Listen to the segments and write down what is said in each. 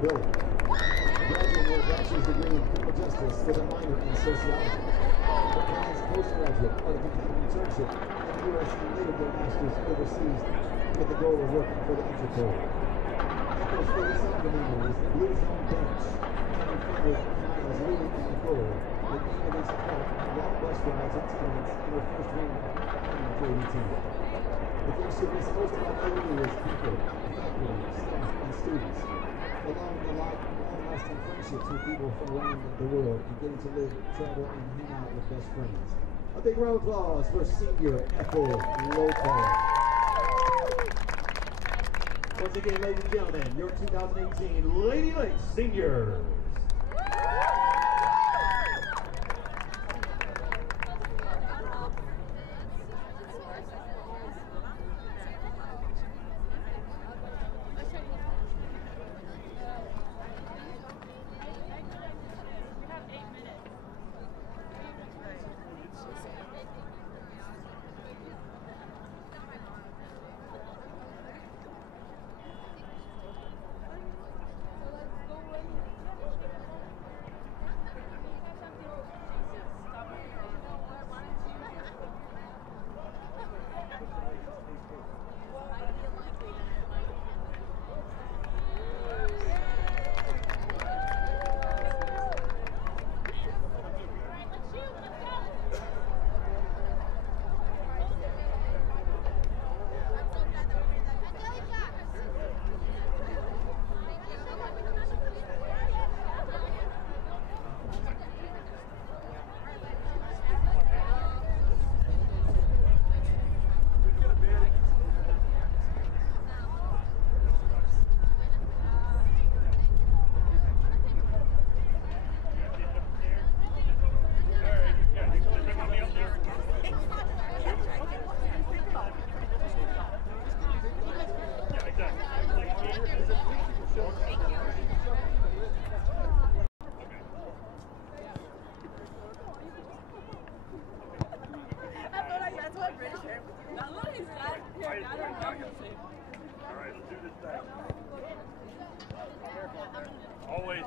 ability. A graduate with a bachelor's degree in criminal justice with a minor in sociology. A college postgraduate or a completed internship in the U.S. and later their master's overseas with the goal of working for the Interpol. Echoes for the sound of the Blue Zone bench, and funded Niles Louis and Nicole, with aim against the clock and long bus rides and teammates in their first win in JVT. The friendship is hosted by areas, people, faculty, staff, and students, along the long-lasting friendships with people from around the world and getting to live, travel, and hang out with best friends. A big round of applause for senior Ethel Lopez. Once again, ladies and gentlemen, your 2018 Lady Lynx Seniors. Always.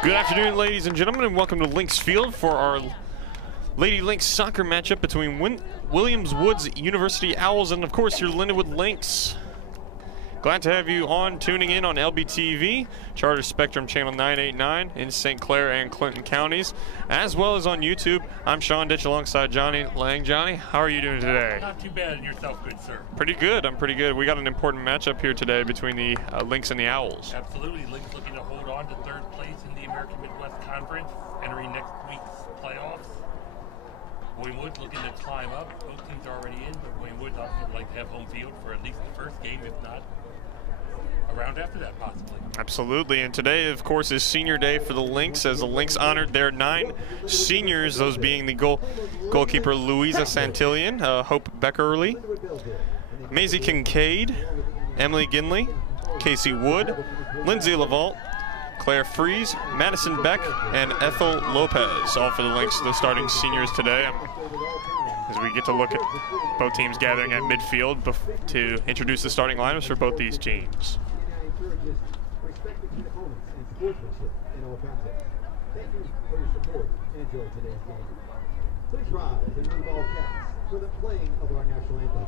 Good afternoon, ladies and gentlemen, and welcome to Lynx Field for our Lady Lynx soccer matchup between Williams Woods University Owls and, of course, your Lindenwood Lynx. Glad to have you on, tuning in on LBTV, Charter Spectrum Channel 989 in St. Clair and Clinton counties, as well as on YouTube. I'm Sean Ditch alongside Johnny Lang. Johnny, how are you doing today? Not too bad, and yourself, good sir? Pretty good. I'm pretty good. We got an important matchup here today between the Lynx and the Owls. Absolutely. Lynx looking to hold on to third place in the American Midwest Conference, entering next week's playoffs. William Woods looking to climb up. Both teams are already in, but William Woods obviously would like to have home field for at least the first game, if not a round after that, possibly. Absolutely, and today, of course, is senior day for the Lynx, as the Lynx honored their 9 seniors, those being the goalkeeper Louisa Santillan, Hope Beckerly, Maisie Kincaid, Emily Ginley, Casey Wood, Lindsay Lavault, Claire Fries, Madison Beck, and Ethel Lopez, all for the Lynx, the starting seniors today. As we get to look at both teams gathering at midfield to introduce the starting lineups for both these teams. Respect between opponents and sportsmanship in all context. Thank you for your support and enjoy today's game. Please rise and move all caps for the playing of our national anthem.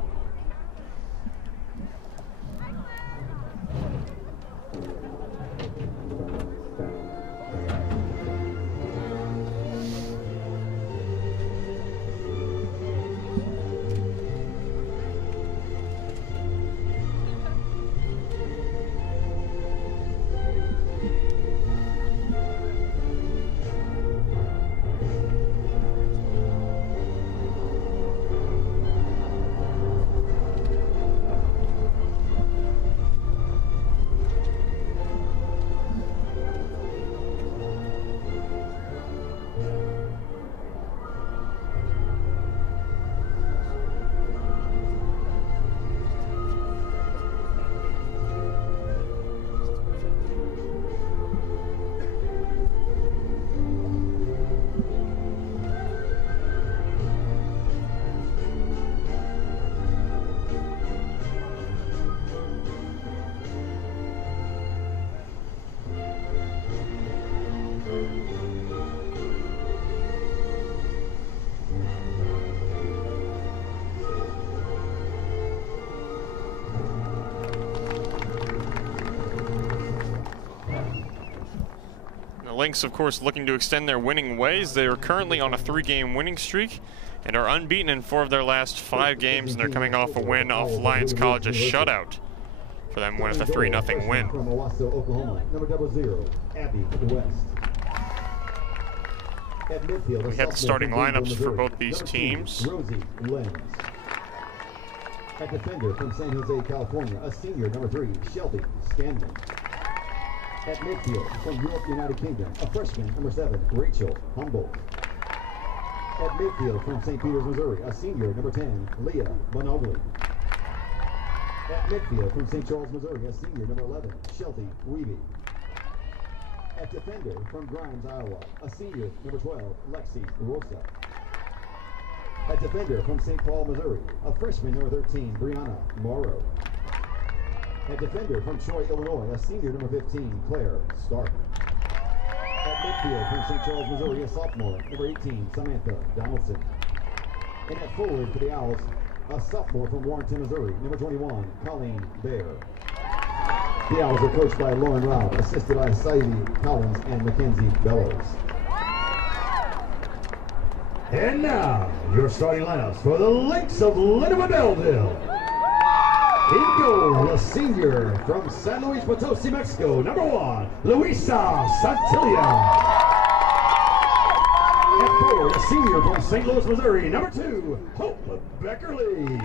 Lynx, of course, looking to extend their winning ways. They are currently on a 3-game winning streak and are unbeaten in 4 of their last 5 games, and they're coming off a win off Lions College, a shutout for them with a 3-0 win. From Owasso, Oklahoma, number 00, Abby West. At midfield, we have the starting lineups for both these teams. Rosie Lynx. At defender from San Jose, California, a senior, number 3, Shelby Scanlon. At midfield from Europe, United Kingdom, a freshman, number 7, Rachel Humboldt. At midfield from St. Peters, Missouri, a senior, number 10, Leah Bonogli. At midfield from St. Charles, Missouri, a senior, number 11, Shelby Weeby. At defender from Grimes, Iowa, a senior, number 12, Lexi Rosa. At defender from St. Paul, Missouri, a freshman, number 13, Brianna Morrow. At defender from Troy, Illinois, a senior, number 15, Claire Stark. At midfield from St. Charles, Missouri, a sophomore, number 18, Samantha Donaldson. And at forward for the Owls, a sophomore from Warrenton, Missouri, number 21, Colleen Bear. The Owls are coached by Lauren Rao, assisted by Saidi Collins and Mackenzie Bellows. And now, your starting lineups for the Lynx of Lindenwood-Belleville. In goal, a senior from San Luis Potosi, Mexico, number 1, Luisa Santillan. At forward, a senior from St. Louis, Missouri, number 2, Hope Beckerly.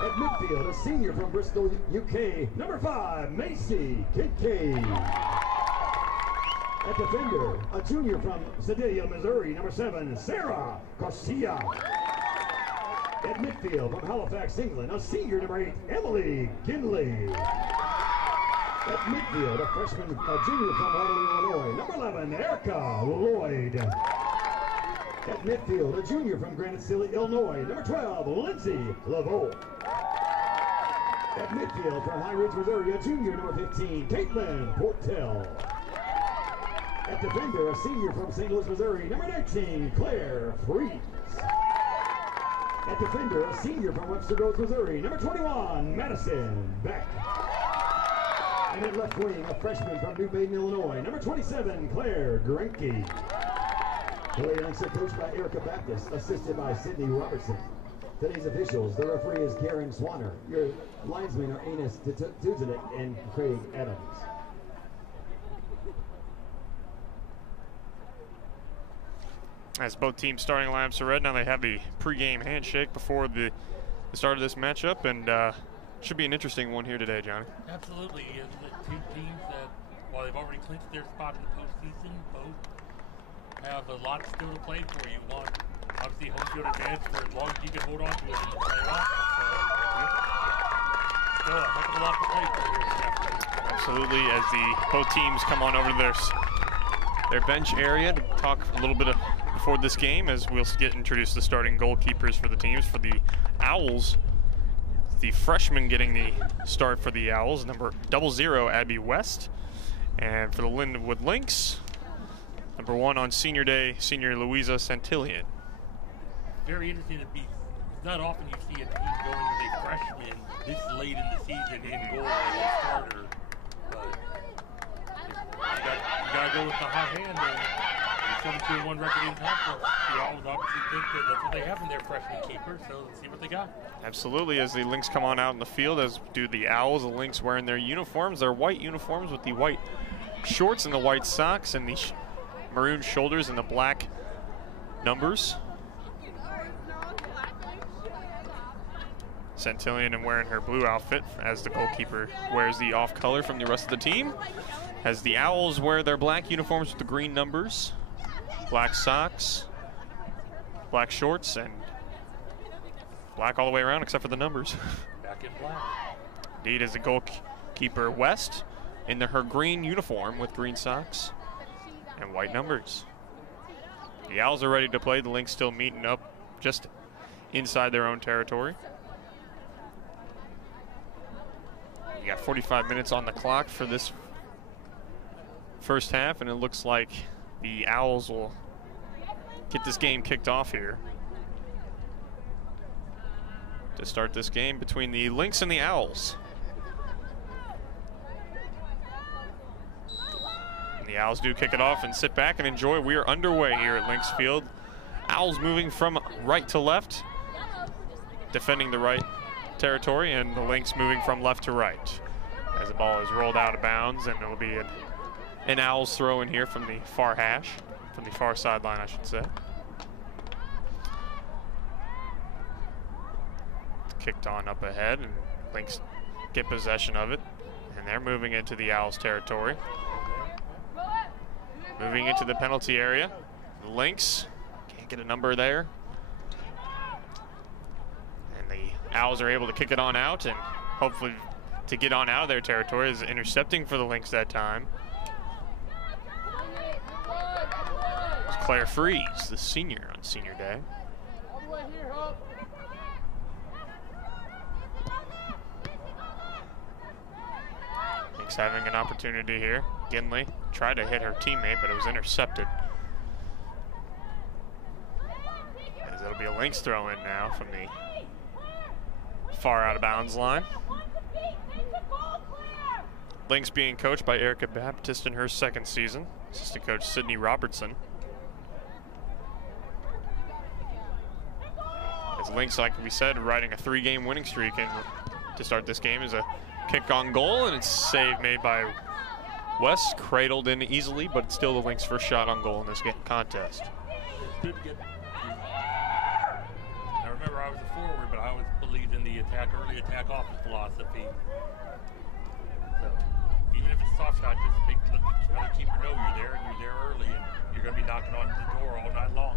At midfield, a senior from Bristol, UK, number 5, Macy Kincaid. At defender, a junior from Sedalia, Missouri, number 7, Sarah Garcia. At midfield from Halifax, England, a senior, number 8, Emily Ginley. At midfield, a freshman, a junior from Waterloo, Illinois, number 11, Erica Lloyd. At midfield, a junior from Granite City, Illinois, number 12, Lindsay Lavault. At midfield from High Ridge, Missouri, a junior, number 15, Caitlin Portel. At defender, a senior from St. Louis, Missouri, number 19, Claire Freeze. At defender, a senior from Webster Groves, Missouri, number 21, Madison Beck. And at left wing, a freshman from New Baden, Illinois, number 27, Claire Grenke. The Lady Lynx are coached by Erica Baptist, assisted by Sydney Robertson. Today's officials, the referee is Karen Swanner. Your linesmen are Enos Tuzenik and Craig Adams. As both teams' starting lineups are read, now they have a pregame handshake before the start of this matchup, and should be an interesting one here today, Johnny. Absolutely. And the two teams that, while they've already clinched their spot in the postseason, both have a lot still to play for. You want, obviously, home field advantage for as long as you can hold on to it in the playoffs. So, still a heck of a lot to play for here this afternoon. Absolutely, as both teams come on over to their bench area to talk a little bit before this game, as we'll get introduced to the starting goalkeepers for the teams. For the Owls, the freshman getting the start for the Owls, number 00, Abby West. And for the Lindenwood Lynx, number 1 on senior day, senior Louisa Santillion. Very interesting to be. It's not often you see a team going with a freshman this late in the season in goal as a starter. But you got to go with the hot hand. And 17-1 record in conference. The Owls obviously think that that's what they have in their freshman keeper. So let's see what they got. Absolutely, as the Lynx come on out in the field, as do the Owls. The Lynx wearing their uniforms, their white uniforms with the white shorts and the white socks and the maroon shoulders and the black numbers. Santillion and wearing her blue outfit as the goalkeeper wears the off color from the rest of the team. As the Owls wear their black uniforms with the green numbers, black socks, black shorts, and black all the way around except for the numbers. Back in black. Indeed, as the goalkeeper West in her green uniform with green socks and white numbers. The Owls are ready to play. The Lynx still meeting up just inside their own territory. We got 45 minutes on the clock for this first half, and it looks like the Owls will get this game kicked off here to start this game between the Lynx and the Owls. And the Owls do kick it off and sit back and enjoy. We are underway here at Lynx Field. Owls moving from right to left, defending the right territory, and the Lynx moving from left to right as the ball is rolled out of bounds, and it'll be an Owls throw in here from the far hash, from the far sideline, I should say. Kicked on up ahead, and Lynx get possession of it, and they're moving into the Owls territory. Moving into the penalty area. The Lynx can't get a number there. And the Owls are able to kick it on out, and hopefully to get on out of their territory is intercepting for the Lynx that time. It's Claire Freeze, the senior on senior day. Lynx having an opportunity here. Ginley tried to hit her teammate, but it was intercepted. As it'll be a Lynx throw in now from the far out of bounds line. Lynx being coached by Erica Baptist in her second season. Assistant coach Sydney Robertson. As Lynx, like we said, riding a 3-game winning streak, and to start this game is a kick on goal, and it's save made by West, cradled in easily, but it's still the Lynx' first shot on goal in this contest. Good to get. I remember I was a forward, but I always believed in the early attack offense philosophy. So even if it's a soft shot, just let the other keeper know you're there, and you're there early, and you're going to be knocking on the door all night long.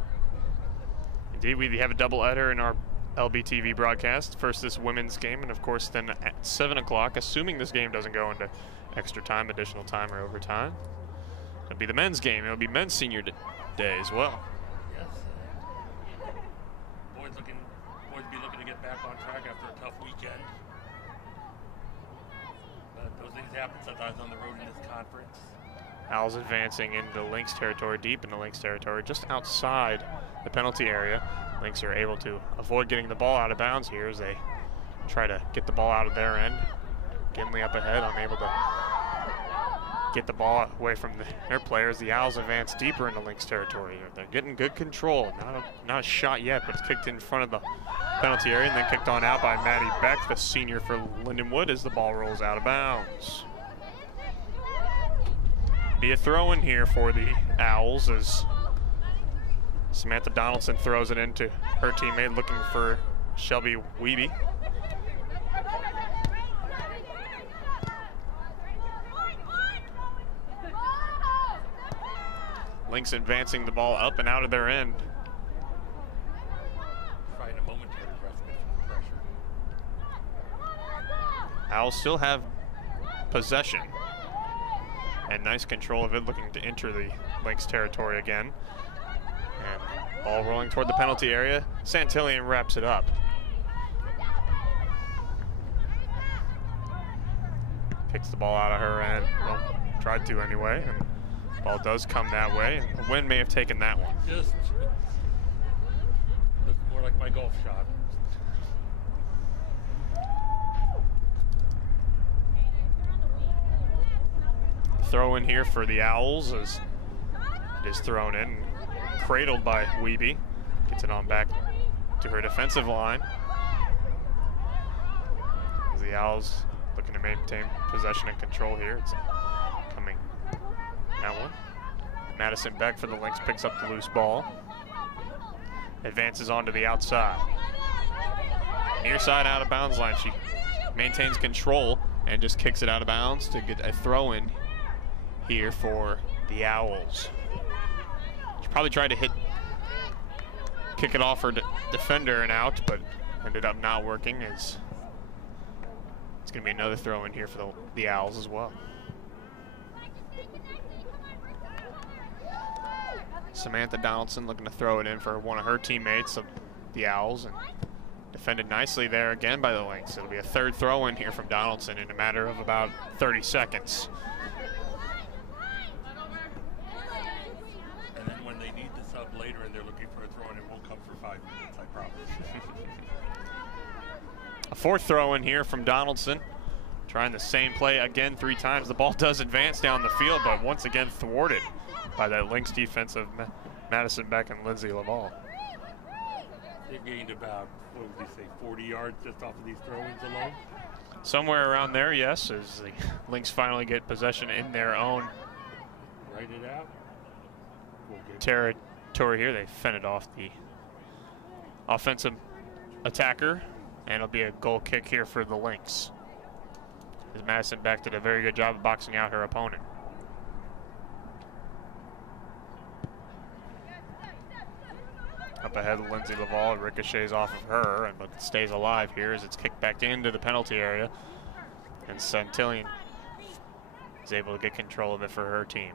Indeed, we have a double-header in our LBTV broadcast. First, this women's game, and of course, then at 7 o'clock, assuming this game doesn't go into extra time, additional time, or overtime, it'll be the men's game. It'll be men's senior day as well. Yes. Boys be looking to get back on track after a tough weekend. But those things happen sometimes on the road in this conference. Owls advancing into Lynx territory, deep into Lynx territory, just outside the penalty area. Lynx are able to avoid getting the ball out of bounds here as they try to get the ball out of their end. Ginley up ahead, unable to get the ball away from their players. The Owls advance deeper into Lynx territory. They're getting good control. Not a shot yet, but it's kicked in front of the penalty area and then kicked on out by Maddie Beck, the senior for Lindenwood, as the ball rolls out of bounds. Be a throw in here for the Owls as Samantha Donaldson throws it into her teammate looking for Shelby Wiebe. Lynx advancing the ball up and out of their end. Trying a momentary respite from the pressure. Owls still have possession and nice control of it, looking to enter the Lynx territory again. And ball rolling toward the penalty area. Santillion wraps it up. Kicks the ball out of her end. Well, tried to anyway. And ball does come that way. The wind may have taken that one. Just looks more like my golf shot. Throw in here for the Owls as it is thrown in, cradled by Wiebe. Gets it on back to her defensive line. As the Owls looking to maintain possession and control here. It's coming that one. Madison Beck for the Lynx picks up the loose ball. Advances onto the outside. Near side out of bounds line. She maintains control and just kicks it out of bounds to get a throw in here for the Owls. She probably tried to kick it off her defender and out, but ended up not working. It's going to be another throw in here for the Owls as well. Samantha Donaldson looking to throw it in for one of her teammates of the Owls, and defended nicely there again by the Lynx. It'll be a third throw in here from Donaldson in a matter of about 30 seconds. And then when they need the sub later and they're looking for a throw in, it won't come for 5 minutes, I promise. A fourth throw in here from Donaldson. Trying the same play again 3 times. The ball does advance down the field, but once again thwarted by that Lynx defense of Madison Beck and Lindsay Laval. They've gained about, what would you say, 40 yards just off of these throw-ins alone? Somewhere around there, yes, as the Lynx finally get possession in their own Write it out. territory here. They fended off the offensive attacker, and it'll be a goal kick here for the Lynx, as Madison Beck did a very good job of boxing out her opponent. Up ahead, Lindsay Laval ricochets off of her, but stays alive here as it's kicked back into the penalty area. And Santillion is able to get control of it for her team.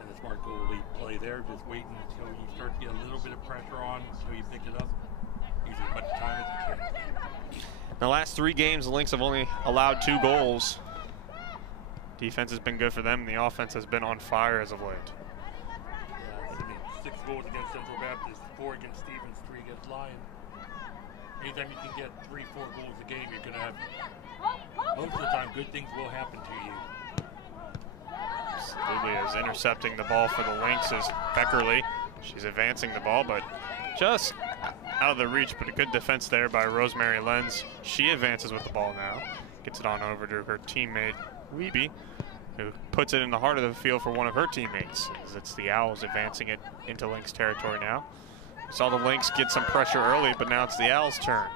And the smart goalie play there, just waiting until you start to get a little bit of pressure on until you pick it up. Use as much time as you can. In the last 3 games, the Lynx have only allowed 2 goals. Defense has been good for them, and the offense has been on fire as of late. Yeah, I mean, 6 goals against Central Baptist, 4 against Stevens, 3 against Lyon. Anytime you can get 3-4 goals a game, you're going to have, most of the time, good things will happen to you. Absolutely, is intercepting the ball for the Lynx is Beckerly. She's advancing the ball, but just out of the reach, but a good defense there by Rosemary Lenz. She advances with the ball now. Gets it on over to her teammate, Wiebe, who puts it in the heart of the field for one of her teammates. As it's the Owls advancing it into Lynx territory now. We saw the Lynx get some pressure early, but now it's the Owls' turn.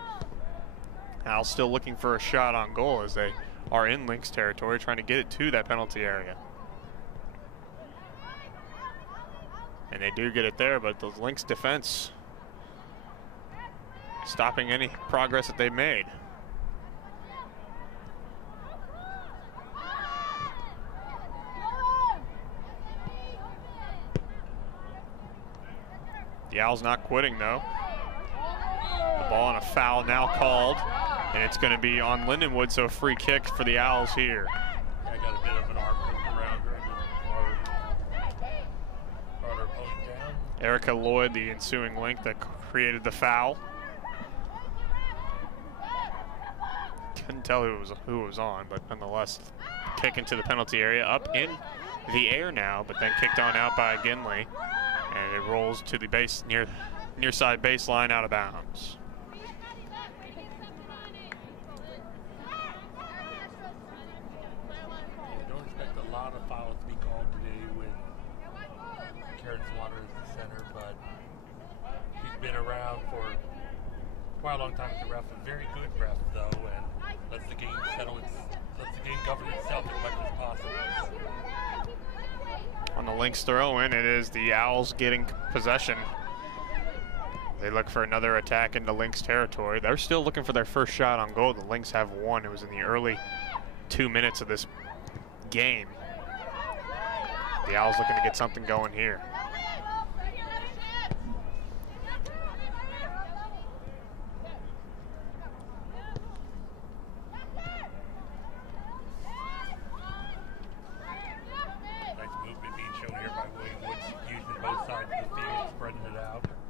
Owls still looking for a shot on goal as they are in Lynx territory, trying to get it to that penalty area. And they do get it there, but the Lynx defense stopping any progress that they've made. The Owls not quitting though. The ball on a foul now called, and it's going to be on Lindenwood, so a free kick for the Owls here. I got a bit of an arm around her and just Erica Lloyd, the ensuing Link that created the foul. Couldn't tell who it was on, but nonetheless, kick into the penalty area, up in the air now, but then kicked on out by Ginley, and it rolls to the base near side baseline, out of bounds. Don't expect a lot of fouls to be called today with Karen Swatter as the center, but she's been around for quite a long time as a ref, a very good ref though, and lets the game govern itself as much as possible. On the Lynx throw-in, it is the Owls getting possession. They look for another attack into Lynx territory. They're still looking for their first shot on goal. The Lynx have one. It was in the early 2 minutes of this game. The Owls looking to get something going here.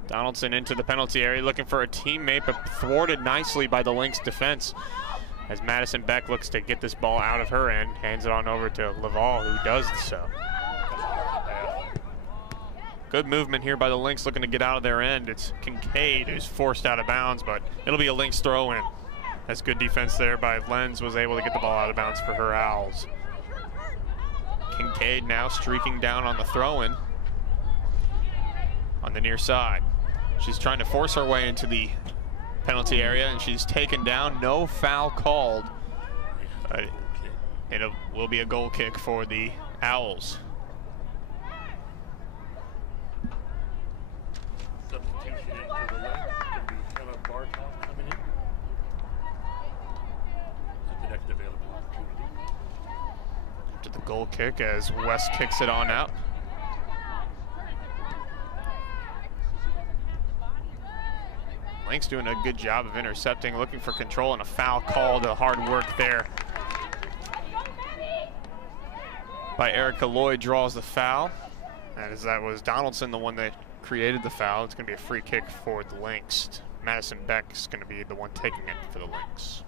Donaldson into the penalty area, looking for a teammate, but thwarted nicely by the Lynx defense. As Madison Beck looks to get this ball out of her end, hands it on over to Laval, who does so. Good movement here by the Lynx, looking to get out of their end. It's Kincaid who's forced out of bounds, but it'll be a Lynx throw-in. That's good defense there by Lenz, was able to get the ball out of bounds for her Owls. Kincaid now streaking down on the throw-in on the near side. She's trying to force her way into the penalty area, and she's taken down. No foul called. It will be a goal kick for the Owls. Substitution into the Lynx can be Hannah Bartov coming in. At the next available opportunity. To the goal kick as West kicks it on out. Lynx doing a good job of intercepting, looking for control, and a foul called. Hard work there by Erica Lloyd draws the foul. And as that was Donaldson, the one that created the foul, it's going to be a free kick for the Lynx. Madison Beck is going to be the one taking it for the Lynx.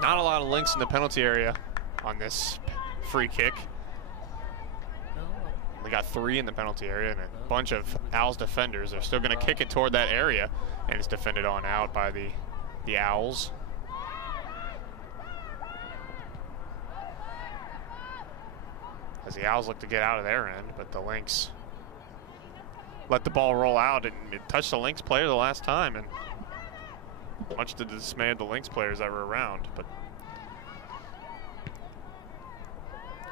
Not a lot of Lynx in the penalty area on this free kick. We got 3 in the penalty area and a bunch of Owls defenders. They're still going to kick it toward that area, and it's defended on out by the Owls. As the Owls look to get out of their end, but the Lynx let the ball roll out, and it touched the Lynx player the last time, and much to the dismay of the Lynx players that were around. But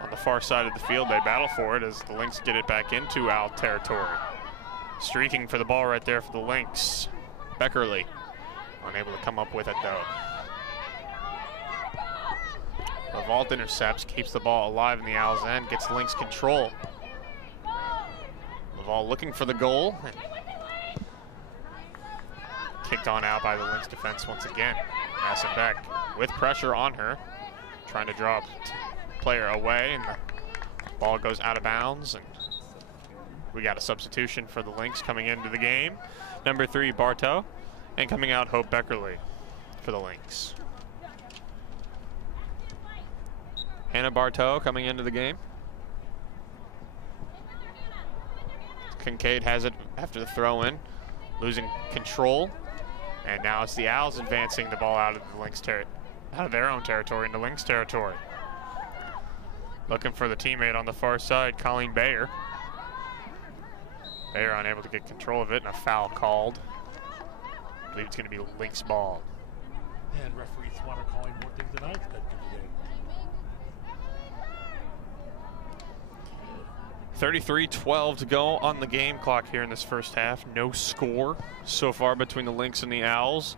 on the far side of the field, they battle for it as the Lynx get it back into Owl territory. Streaking for the ball right there for the Lynx. Beckerly unable to come up with it though. The vault intercepts, keeps the ball alive in the Owls' end, gets Lynx control. Laval looking for the goal. Kicked on out by the Lynx defense once again. Madison Beck with pressure on her, trying to draw player away, and the ball goes out of bounds, and we got a substitution for the Lynx coming into the game. Number 3, Bartow, and coming out, Hope Beckerly for the Lynx. Hannah Bartow coming into the game. Kincaid has it after the throw-in, losing control, and now it's the Owls advancing the ball out of the Lynx out of their own territory into Lynx territory. Looking for the teammate on the far side, Colleen Bayer. Bayer unable to get control of it, and a foul called. I believe it's going to be Lynx ball. And referee Swatter calling more things than I expected today. 33-12 to go on the game clock here in this first half. No score so far between the Lynx and the Owls.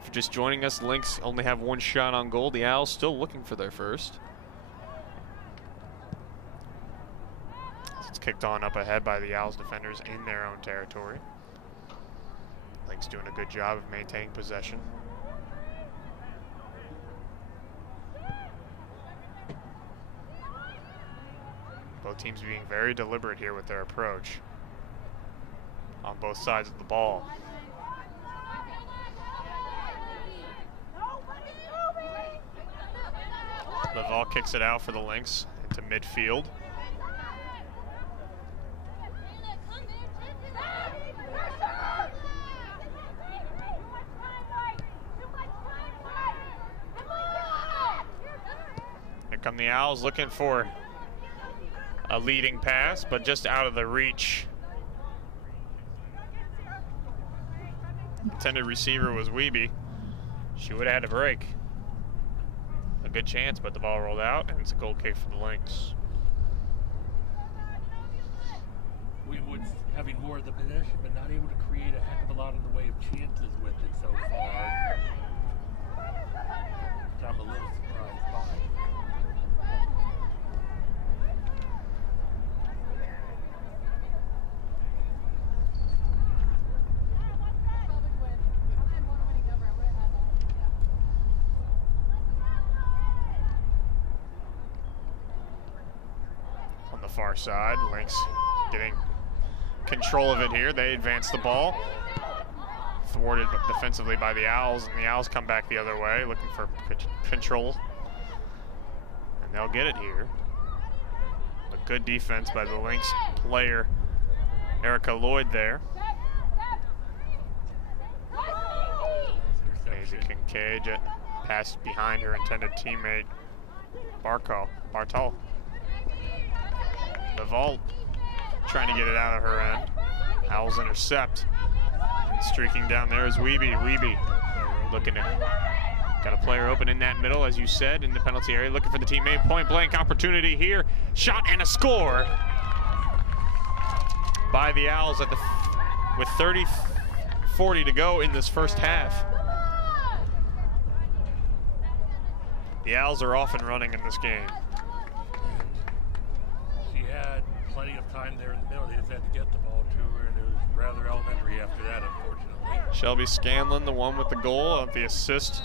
If you're just joining us, the Lynx only have 1 shot on goal. The Owls still looking for their first. It's kicked on up ahead by the Owls defenders in their own territory. Lynx doing a good job of maintaining possession. Both Both teams being very deliberate here with their approach on both sides of the ball. Belleville kicks it out for the Lynx into midfield. Here come the Owls looking for a leading pass, but just out of the reach. Intended receiver was Wiebe. She would have had a break. A good chance, but the ball rolled out, and it's a goal kick for the Lynx. Lindenwood's having more of the possession, but not able to create a heck of a lot in the way of chances with it so far. Which I'm a little surprised by. Far side, Lynx getting control of it here. They advance the ball, thwarted defensively by the Owls, and the Owls come back the other way looking for control, and they'll get it here. A good defense by the Lynx player Erica Lloyd there. Maisie Kincaid passed behind her intended teammate Bartol. Belleville trying to get it out of her end. Owls intercept. And streaking down there is Wiebe. Wiebe looking to, got a player open in that middle, as you said, in the penalty area, looking for the teammate. Point blank opportunity here. Shot and a score by the Owls at with 30-40 to go in this first half. The Owls are off and running in this game. Had plenty of time there in the middle. They just had to get the ball to her, and it was rather elementary after that, unfortunately. Shelby Scanlon, the one with the goal, the assist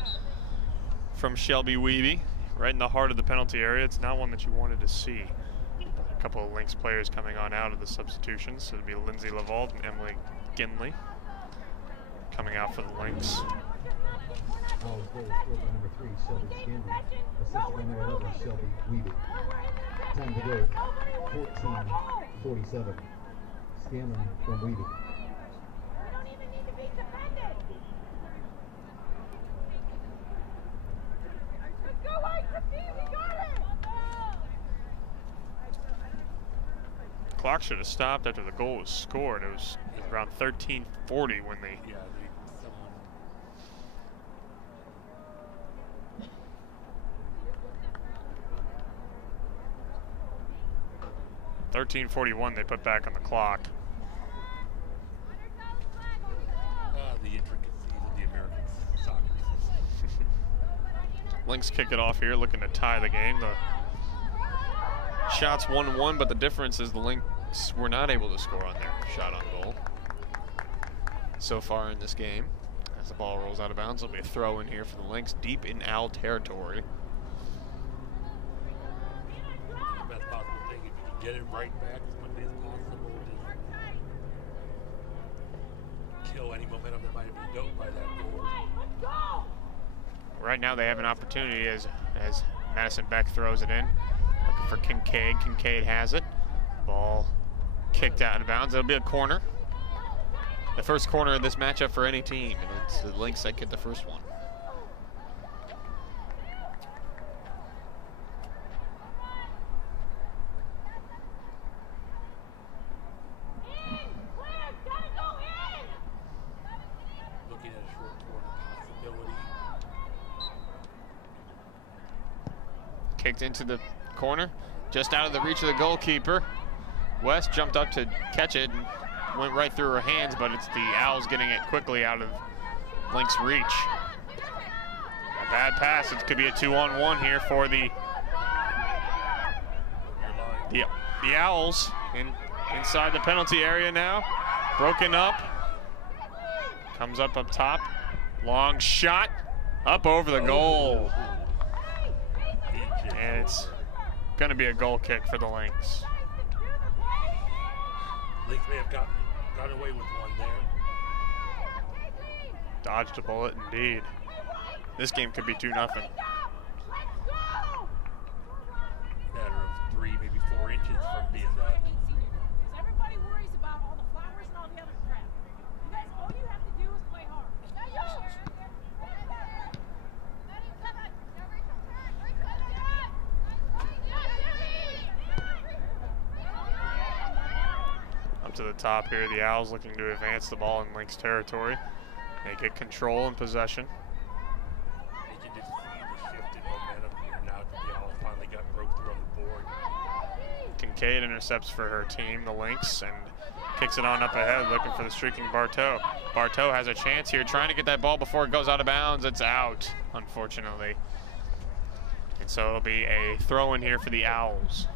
from Shelby Wiebe, right in the heart of the penalty area. It's not one that you wanted to see. A couple of Lynx players coming on out of the substitutions. So it'll be Lindsay Lavalde and Emily Ginley coming out for the Lynx. Owls goal scored by number 3, Shelby Scanlon. Assisted by number 11, Shelby Wiebe. Time to go, 14:47. Scanlon from Wiebe. I don't even need to be defended. Go right to B, we got it. Clock should have stopped after the goal was scored. It was around 13:40 when they. Yeah, someone. 13:41 they put back on the clock. The intricacies of the American soccer system. Lynx kick it off here, looking to tie the game. The shot's 1-1, but the difference is the Lynx were not able to score on their shot on goal so far in this game. As the ball rolls out of bounds, there'll be a throw in here for the Lynx deep in Owl territory. The best possible thing, if you can get it right back as quickly as possible, just kill any momentum that might have been built by that goal. Right now they have an opportunity as Madison Beck throws it in. Looking for Kincaid. Kincaid has it. Ball kicked out of bounds. It'll be a corner. The first corner of this matchup for any team, and it's the Lynx that get the first one. Looking at a short corner possibility. Kicked into the corner, just out of the reach of the goalkeeper. West jumped up to catch it and went right through her hands, but it's the Owls getting it quickly out of Lynx reach. A bad pass. It could be a 2-on-1 here for the Owls inside the penalty area now. Broken up. Comes up top. Long shot. Up over the goal. And it's going to be a goal kick for the Lynx. Lynx may have gotten away with one there. Dodged a bullet indeed. This game could be 2-0. Matter of 3, maybe 4 inches from being that. Everybody worries about all the flowers and all the other crap. You guys, all you have to do is play hard. Up to the top here, the Owls looking to advance the ball in Lynx territory. They get control and possession. You can just see the shift in momentum here now that the Owls finally got broke through on the board. Kincaid intercepts for her team, the Lynx, and kicks it on up ahead, looking for the streaking Bartow. Bartow has a chance here, trying to get that ball before it goes out of bounds. It's out, unfortunately. And so it'll be a throw in here for the Owls.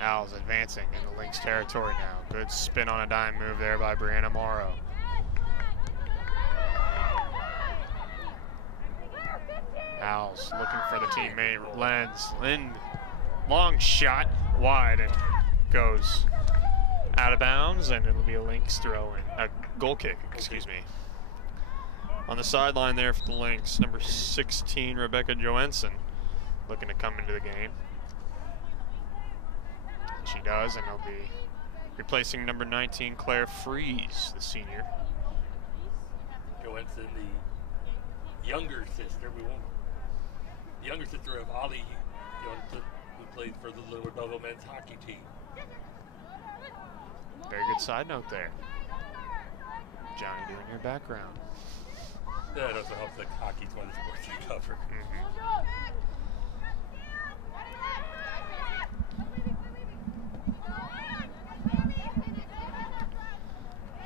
Owls advancing into Lynx territory now. Good spin on a dime move there by Brianna Morrow. Owls looking for the teammate, Lynn. Long shot, wide, and goes out of bounds, and it'll be a Lynx throw in, a goal kick, excuse me. On the sideline there for the Lynx, number 16, Rebecca Johansson, looking to come into the game. She does, and it'll be replacing number 19, Claire Fries, the senior. Johansson, the younger sister, the younger sister of Ollie Johansson, who plays for the Lindenwood men's hockey team. Very good side note there. Johnny doing your background. That also helps that hockey's one of the sports you cover.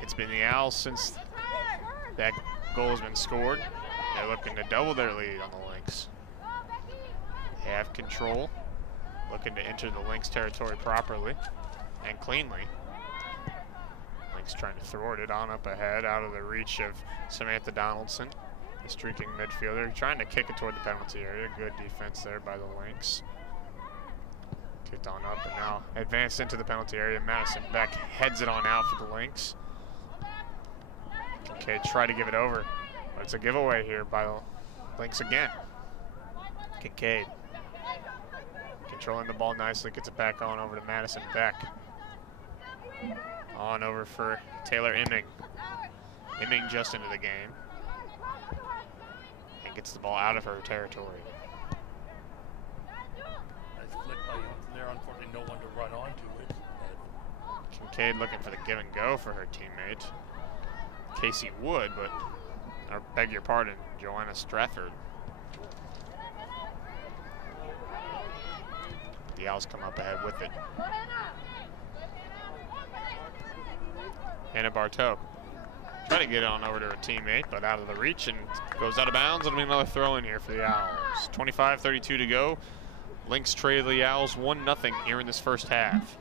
It's been the Owls since that goal has been scored. They're looking to double their lead on the Lynx. They have control, looking to enter the Lynx territory properly and cleanly. Lynx trying to thwart it on up ahead, out of the reach of Samantha Donaldson, the streaking midfielder, trying to kick it toward the penalty area. Good defense there by the Lynx. Kicked on up and now advanced into the penalty area. Madison Beck heads it on out for the Lynx. Kincaid try to give it over, but it's a giveaway here by the Lynx again. Kincaid controlling the ball nicely, gets it back on over to Madison Beck. On over for Taylor Imming. Imming just into the game and gets the ball out of her territory. Nice flick by Johnson there. Unfortunately, no one to run onto it. Kincaid looking for the give and go for her teammate, Casey Wood, but, or beg your pardon, Joanna Strafford. The Owls come up ahead with it. Hannah Bartow trying to get it on over to her teammate, but out of the reach and goes out of bounds. It'll be another throw in here for the Owls. 25-32 to go. Lynx trail the Owls 1-0 here in this first half.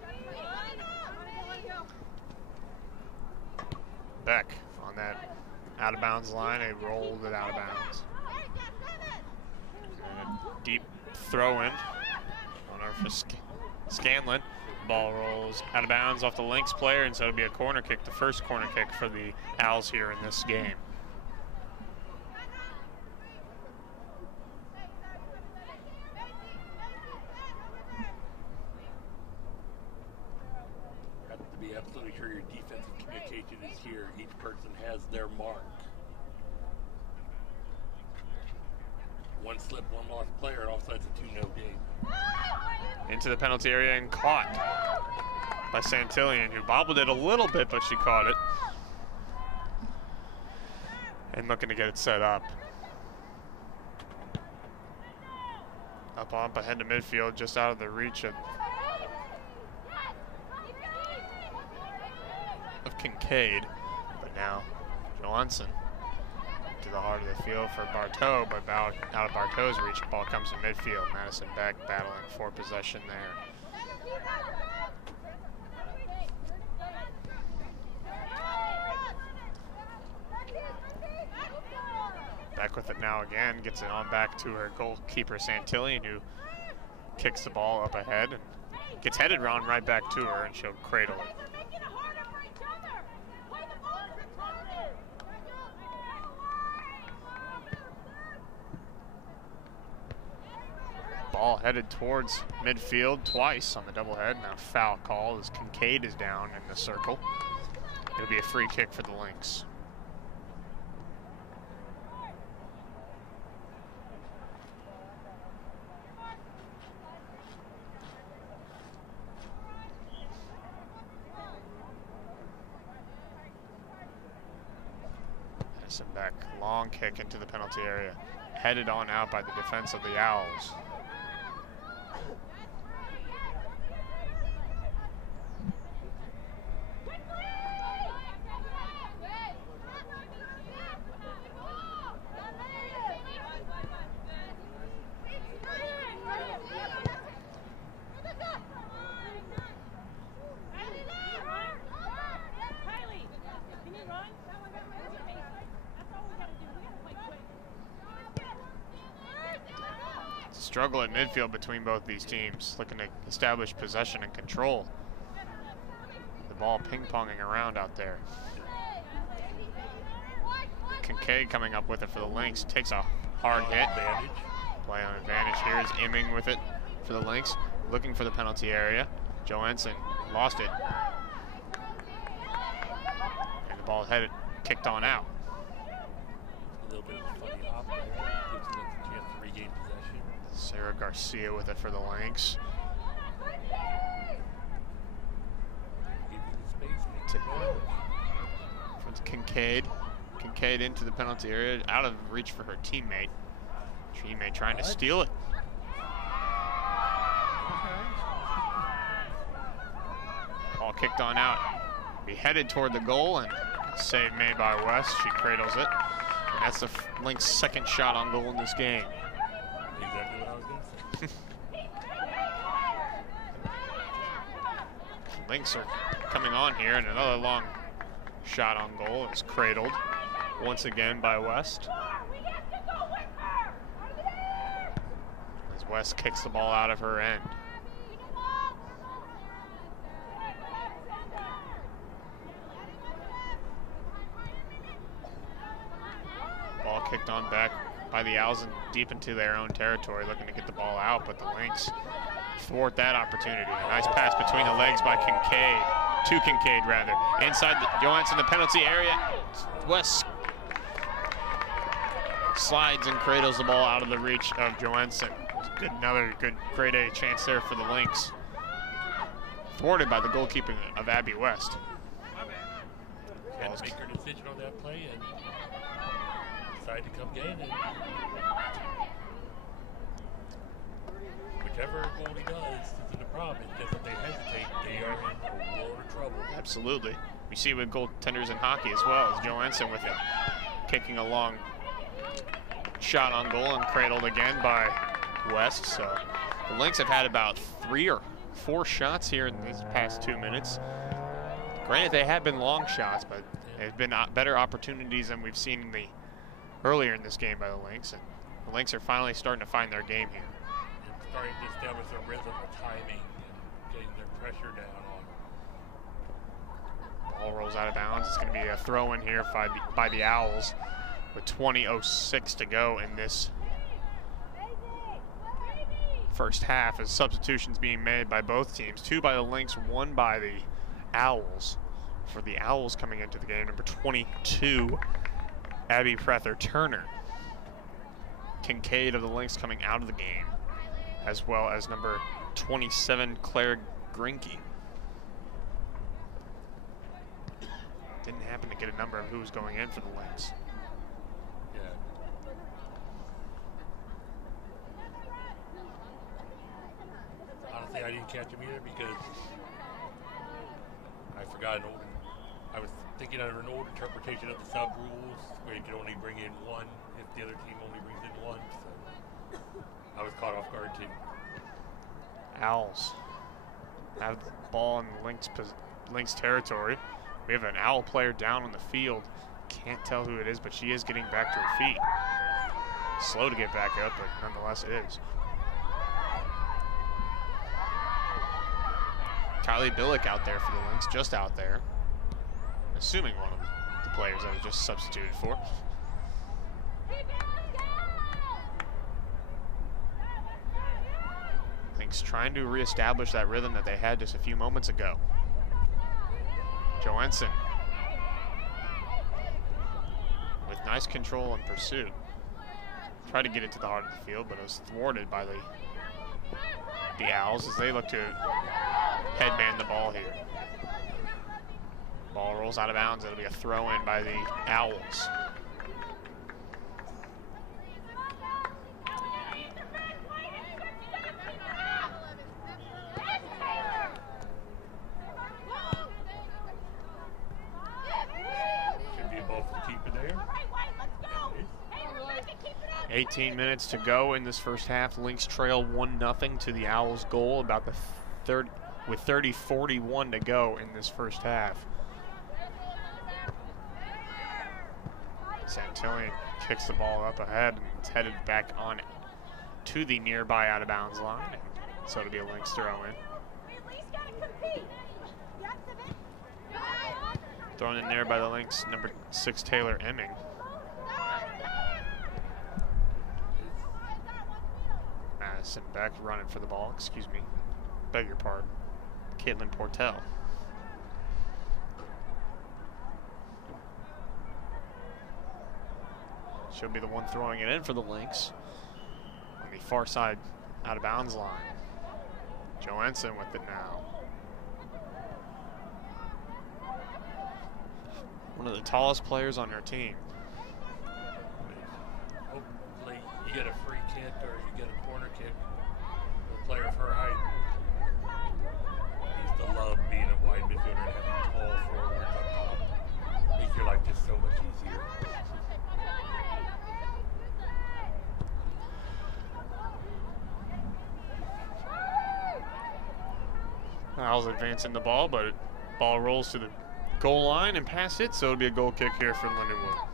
Beck on that out of bounds line, they rolled it out of bounds. And a deep throw in on over for Scanlon. Ball rolls out of bounds off the Lynx player, and so it'll be a corner kick, the first corner kick for the Owls here in this game. Have to be absolutely sure your defensive communication is here. Each person has their mark. One slip, one lost player, and offside's a 2-0 game. Into the penalty area and caught by Santillion, who bobbled it a little bit, but she caught it. And looking to get it set up. Up ahead to midfield, just out of the reach of Kincaid. But now Johansson to the heart of the field for Bartow, but out of Bartow's reach, the ball comes in midfield. Madison Beck battling for possession there. Beck with it now again, gets it on back to her goalkeeper Santillion, who kicks the ball up ahead and gets headed round right back to her, and she'll cradle it. Ball headed towards midfield twice on the doublehead. Now foul call as Kincaid is down in the circle. It'll be a free kick for the Lynx. Back, long kick into the penalty area, headed on out by the defense of the Owls. Struggle at midfield between both these teams, looking to establish possession and control. The ball ping-ponging around out there. Kincaid coming up with it for the Lynx, takes a hard hit. Play on advantage here is Imming with it for the Lynx, looking for the penalty area. Johansson lost it. And the ball headed, kicked on out. A little bit of a funny hop there, gives them a chance to regain possession. Sarah Garcia with it for the Lynx. For Kincaid. Kincaid into the penalty area, out of reach for her teammate. Teammate trying to steal it. Ball kicked on out. Be headed toward the goal, and save made by West. She cradles it. And that's the Lynx' second shot on goal in this game. Exactly what I was going to say. Lynx are coming on here, and another long shot on goal is cradled once again by West. As West kicks the ball out of her end. Ball kicked on back by the Owls and deep into their own territory, looking to get the ball out, but the Lynx thwart that opportunity. A nice pass between the legs by Kincaid, to Kincaid rather. Inside the Johansson, the penalty area. West slides and cradles the ball out of the reach of Johansson. Another good grade A chance there for the Lynx. Thwarted by the goalkeeping of Abby West. Had to make her decision on that play and decided to come get it. Whichever goal he does isn't a problem. It's just if they hesitate, they are in a world of trouble. Absolutely. We see with goaltenders in hockey as well, as Johansson with it, kicking a long shot on goal and cradled again by West. So the Lynx have had about 3 or 4 shots here in these past 2 minutes. Granted, they have been long shots, but there's been better opportunities than we've seen earlier in this game by the Lynx. And the Lynx are finally starting to find their game here. Starting to establish a rhythm of timing and getting their pressure down on. Ball rolls out of bounds. It's going to be a throw in here by the Owls with 20:06 to go in this first half, as substitutions being made by both teams. 2 by the Lynx, 1 by the Owls. For the Owls coming into the game, number 22, Abby Prather-Turner. Kincaid of the Lynx coming out of the game, as well as number 27, Claire Grinke. Didn't happen to get a number of who was going in for the Lynx. Yeah. Honestly, I didn't catch him either because I forgot I was thinking of an old interpretation of the sub rules where you could only bring in 1 if the other team only brings in 1. So I was caught off guard too. Owls have the ball in the Lynx territory. We have an Owl player down on the field. Can't tell who it is, but she is getting back to her feet. Slow to get back up, but nonetheless it is. Kylie Billick out there for the Lynx, just out there. Assuming one of the players that was just substituted for. Lynx trying to reestablish that rhythm that they had just a few moments ago. Johansson with nice control and pursuit. Tried to get into the heart of the field, but it was thwarted by the Owls as they look to headman the ball here. Ball rolls out of bounds. It'll be a throw in by the Owls. Should be a ball for the keeper there. 18 minutes to go in this first half. Lynx trail 1-0 to the Owls' goal about the third, with 30-41 to go in this first half. Santillan kicks the ball up ahead and it's headed back on to the nearby out of bounds line. So it'll be a Lynx throw in. Thrown in there by the Lynx, number 6 Taylor Emming. Madison Beck running for the ball, excuse me. Beg your pardon. Caitlin Portell. She'll be the one throwing it in for the Lynx on the far side out of bounds line. Johansson with it now. One of the tallest players on her team. Hopefully you get a free kick or you get a corner kick. A player of her height. I used to love being a wide midfielder and having tall forwards up top. Makes your life just so much easier. Owls advancing the ball, but ball rolls to the goal line and past it, so it'll be a goal kick here for Lindenwood.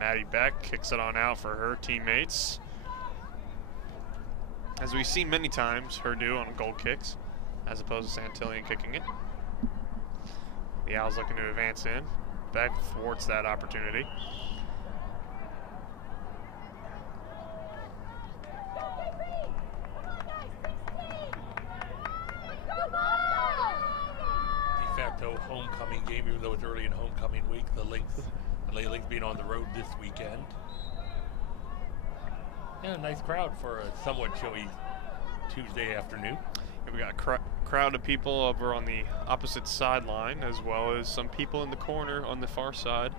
Maddie Beck kicks it on out for her teammates. As we've seen many times her do on goal kicks, as opposed to Santillan kicking it. The Owls looking to advance in. Beck thwarts that opportunity. De facto homecoming game, even though it's early in homecoming week. The Lynx being on the road this weekend. Yeah, nice crowd for a somewhat chilly Tuesday afternoon. We got a crowd of people over on the opposite sideline, as well as some people in the corner on the far side,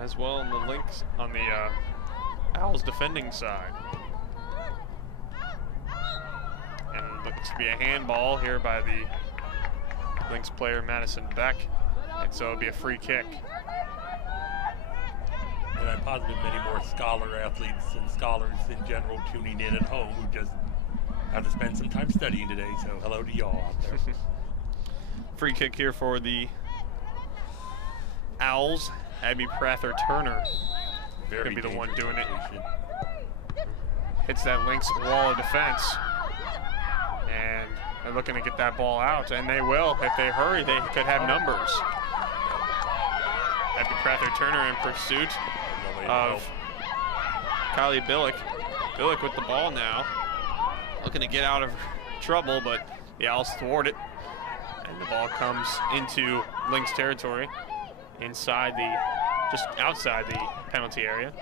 as well on the Lynx on the Owls defending side. And it looks to be a handball here by the Lynx player Madison Beck, and so it'll be a free kick. And I'm positive many more scholar athletes and scholars in general tuning in at home who just have to spend some time studying today, so hello to y'all out there. Free kick here for the Owls. Abby Prather-Turner going to be the one doing it. Hits that Lynx wall of defense. And they're looking to get that ball out, and they will. If they hurry, they could have numbers. Abby Prather-Turner in pursuit of Kylie Billick. Billick with the ball now. Looking to get out of trouble, but the Owls thwart it. And the ball comes into Lynx territory, inside just outside the penalty area.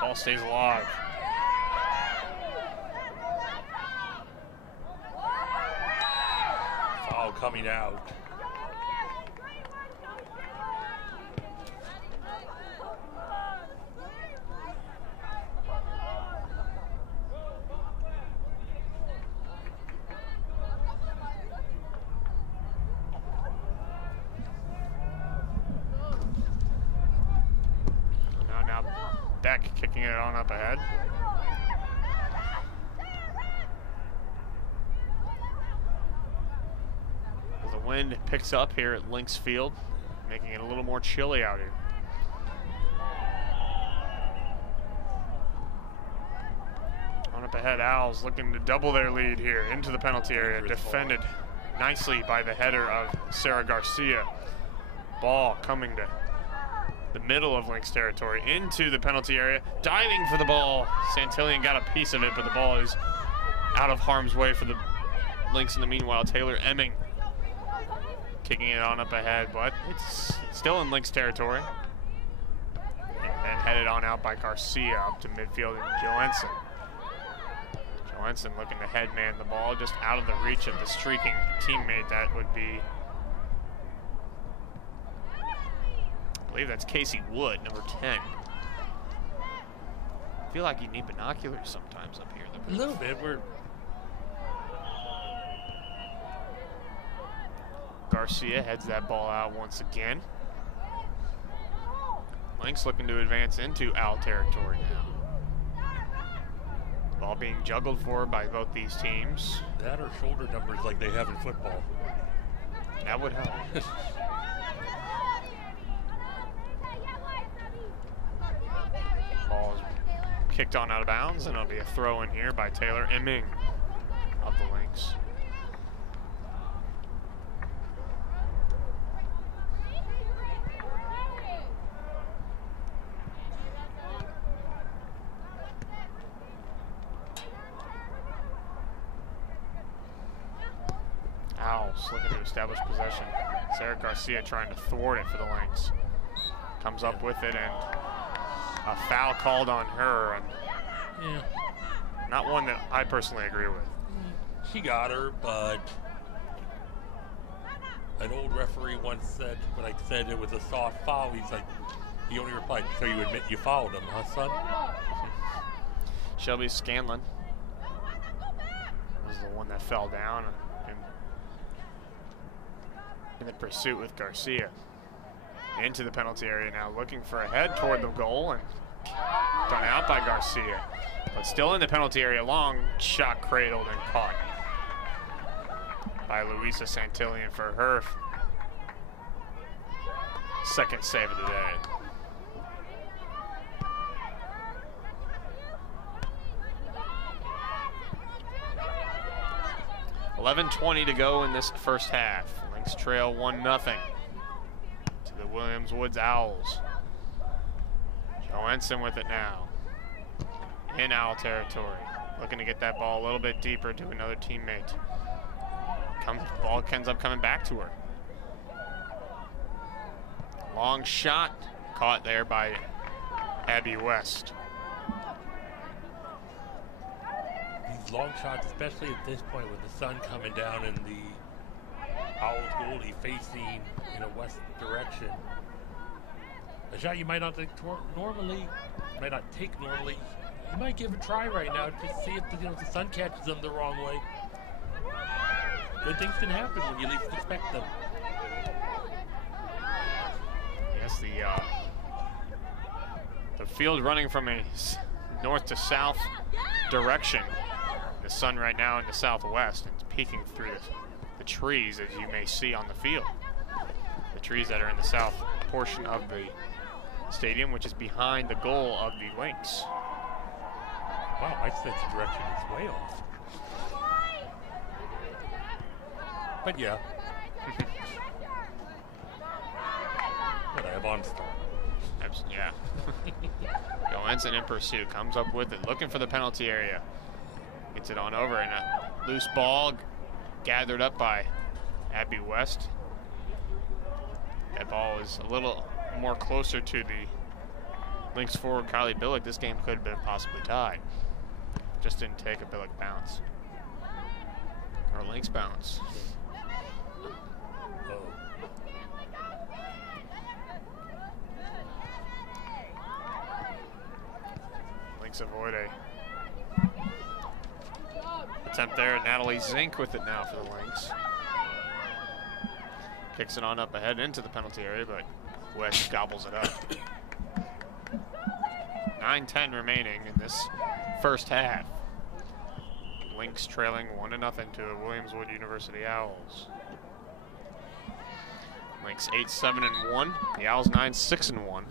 Ball stays alive. Foul coming out. Beck kicking it on up ahead. wind picks up here at Lynx Field, making it a little more chilly out here. On up ahead, Owls looking to double their lead here into the penalty area. Defended nicely by the header of Sarah Garcia. Ball coming to the middle of Lynx territory into the penalty area. Diving for the ball. Santillion got a piece of it, but the ball is out of harm's way for the Lynx in the meanwhile. Taylor Emming kicking it on up ahead, but it's still in Lynx territory. And then headed on out by Garcia up to midfield and Joensen. Joensen looking to headman the ball just out of the reach of the streaking teammate. That would be, I believe that's Casey Wood, number 10. I feel like you need binoculars sometimes up here. A little bit. Garcia heads that ball out once again. Lynx looking to advance into Owl territory now. Ball being juggled for by both these teams. That or shoulder numbers like they have in football. That would help. Ball is kicked on out of bounds, and it'll be a throw in here by Taylor Emming of the Lynx. Owls looking to establish possession. Sarah Garcia trying to thwart it for the Lynx. Comes up with it, and a foul called on her, and not one that I personally agree with. She got her, but an old referee once said, when I said it was a soft foul, he only replied, "So you admit you fouled him, huh, son?" Shelby Scanlon was the one that fell down in the pursuit with Garcia. Into the penalty area now, looking for a head toward the goal, and done out by Garcia. But still in the penalty area, long shot cradled and caught by Luisa Santillion for her second save of the day. $11:20 to go in this first half. Lynx trail 1-0 to the Williams Woods Owls. Joensen with it now in Owl territory, looking to get that ball a little bit deeper to another teammate. Ball ends up coming back to her. Long shot caught there by Abby West. These long shots, especially at this point with the sun coming down and the Owls goalie facing in a west direction. A shot you might not take normally, you might give a try right now to see if the sun catches them the wrong way. Good things can happen when you least expect them. Yes, the field running from a north to south direction. The sun right now in the southwest, and it's peeking through the trees, as you may see on the field. The trees that are in the south portion of the stadium, which is behind the goal of the Lynx. Wow, my sense of direction is way off. But yeah. But I have on star. Yeah. Joensen in pursuit, comes up with it, looking for the penalty area. Gets it on over, and a loose ball gathered up by Abby West. That ball is a little more closer to the Lynx forward Kylie Billick. This game could have been possibly tied. Just didn't take a Billick bounce. Or a Lynx bounce. Lynx avoid a attempt there. Natalie Zink with it now for the Lynx. Kicks it on up ahead into the penalty area, but West gobbles it up. 9:10 remaining in this first half. Lynx trailing 1-0 to the Williams Wood University Owls. Lynx 8-7-1. The Owls 9-6-1.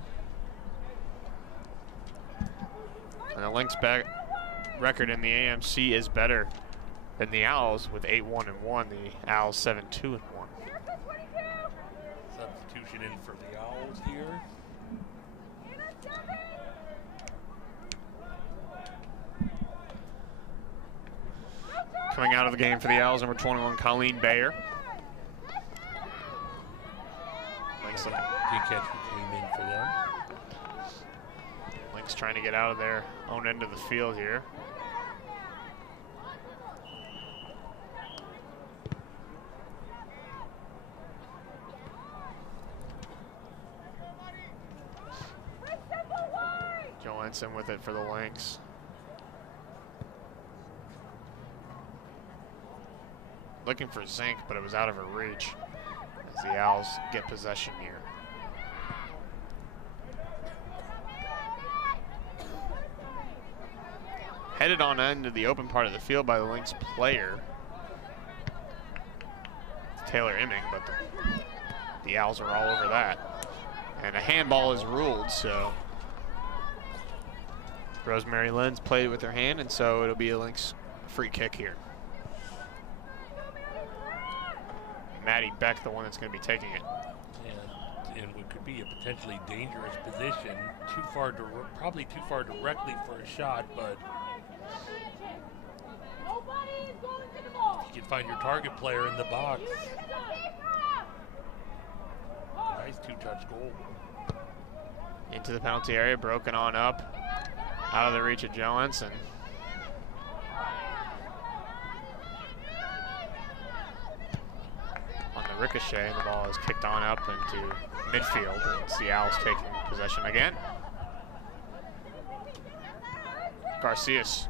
And the Lynx record in the AMC is better than the Owls with 8-1-1. The Owls 7-2-1. Substitution in for the Owls here. Coming out of the game for the Owls, number 21, Colleen Bayer. Lynx, Good catch who came in for them. Lynx trying to get out of their own end of the field here. Johansson with it for the Lynx. Looking for Zink, but it was out of her reach as the Owls get possession here. Headed on into the open part of the field by the Lynx player, Taylor Imming, but the Owls are all over that. And a handball is ruled, so Rosemary Lenz played with her hand, and so it'll be a Lynx free kick here. Maddie Beck, the one that's going to be taking it. And what could be a potentially dangerous position, probably too far directly for a shot, but you can find your target player in the box. Nice two-touch goal. Into the penalty area, broken on up, out of the reach of Johansson. On the ricochet, the ball is kicked on up into midfield, and it's the Owls taking possession again. Garcias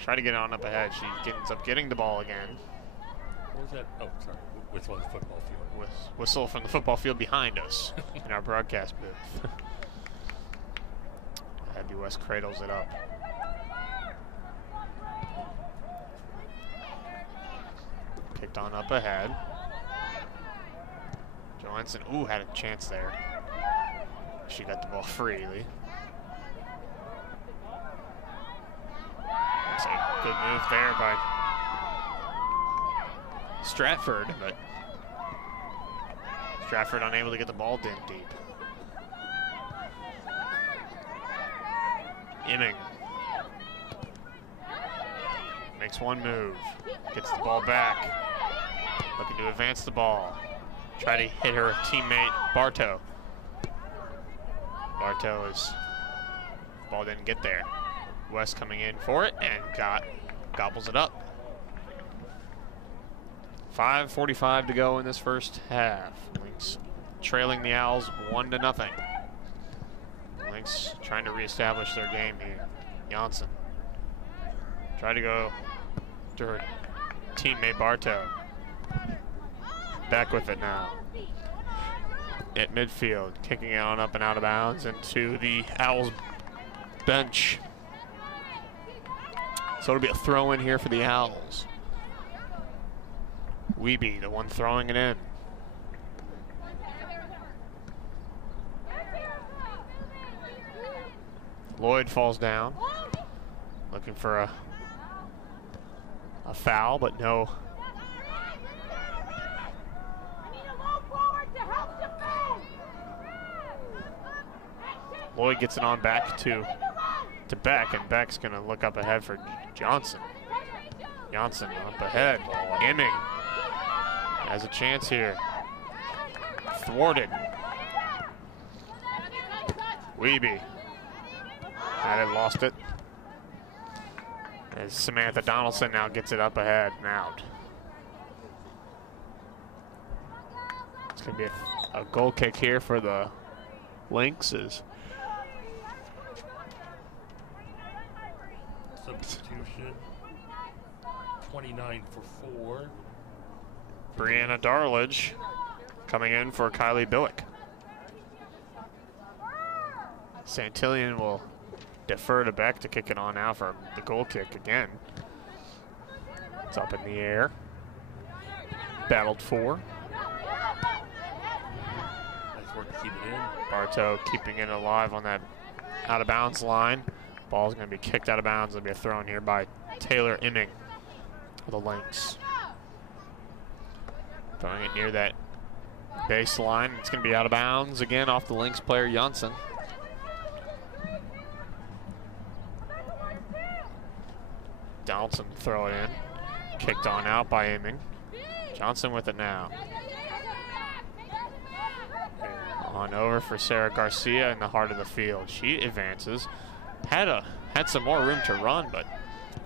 try to get on up ahead. She ends up getting the ball again. What was that? Oh, sorry. Whistle on the football field. Whistle from the football field behind us in our broadcast booth. Abby West cradles it up. Kicked on up ahead. Johansson, had a chance there. She got the ball freely. That's a good move there by Stratford, but Stratford unable to get the ball in deep. Imming makes one move, gets the ball back, looking to advance the ball. Try to hit her teammate Bartow. Bartow ball didn't get there. West coming in for it and gobbles it up. 5:45 to go in this first half. Lynx trailing the Owls 1-0. Lynx trying to reestablish their game here. Janssen try to go to her teammate Bartow. Back with it now. At midfield, kicking it on up and out of bounds into the Owls bench. So it'll be a throw in here for the Owls. Wiebe, the one throwing it in. Lloyd falls down, looking for a foul, but no. Lloyd gets it on back to Beck, and Beck's going to look up ahead for Johnson. Johnson up ahead. Imming has a chance here. Thwarted. Wiebe had it, lost it. As Samantha Donaldson now gets it up ahead and out. It's going to be a goal kick here for the Lynxes. Substitution. 29 for 4. Brianna Darledge coming in for Kylie Billick. Santillan will defer to Beck to kick it on now for the goal kick again. It's up in the air. battled for. Nice work to keep it in. Bartow keeping it alive on that out-of-bounds line. Ball's going to be kicked out of bounds. It'll be a throw in here by Taylor Imming of the Lynx. Throwing it near that baseline. It's going to be out of bounds again off the Lynx player, Janssen. Donaldson throw it in. Kicked on out by Imming. Johnson with it now. On over for Sarah Garcia in the heart of the field. She advances. Had some more room to run, but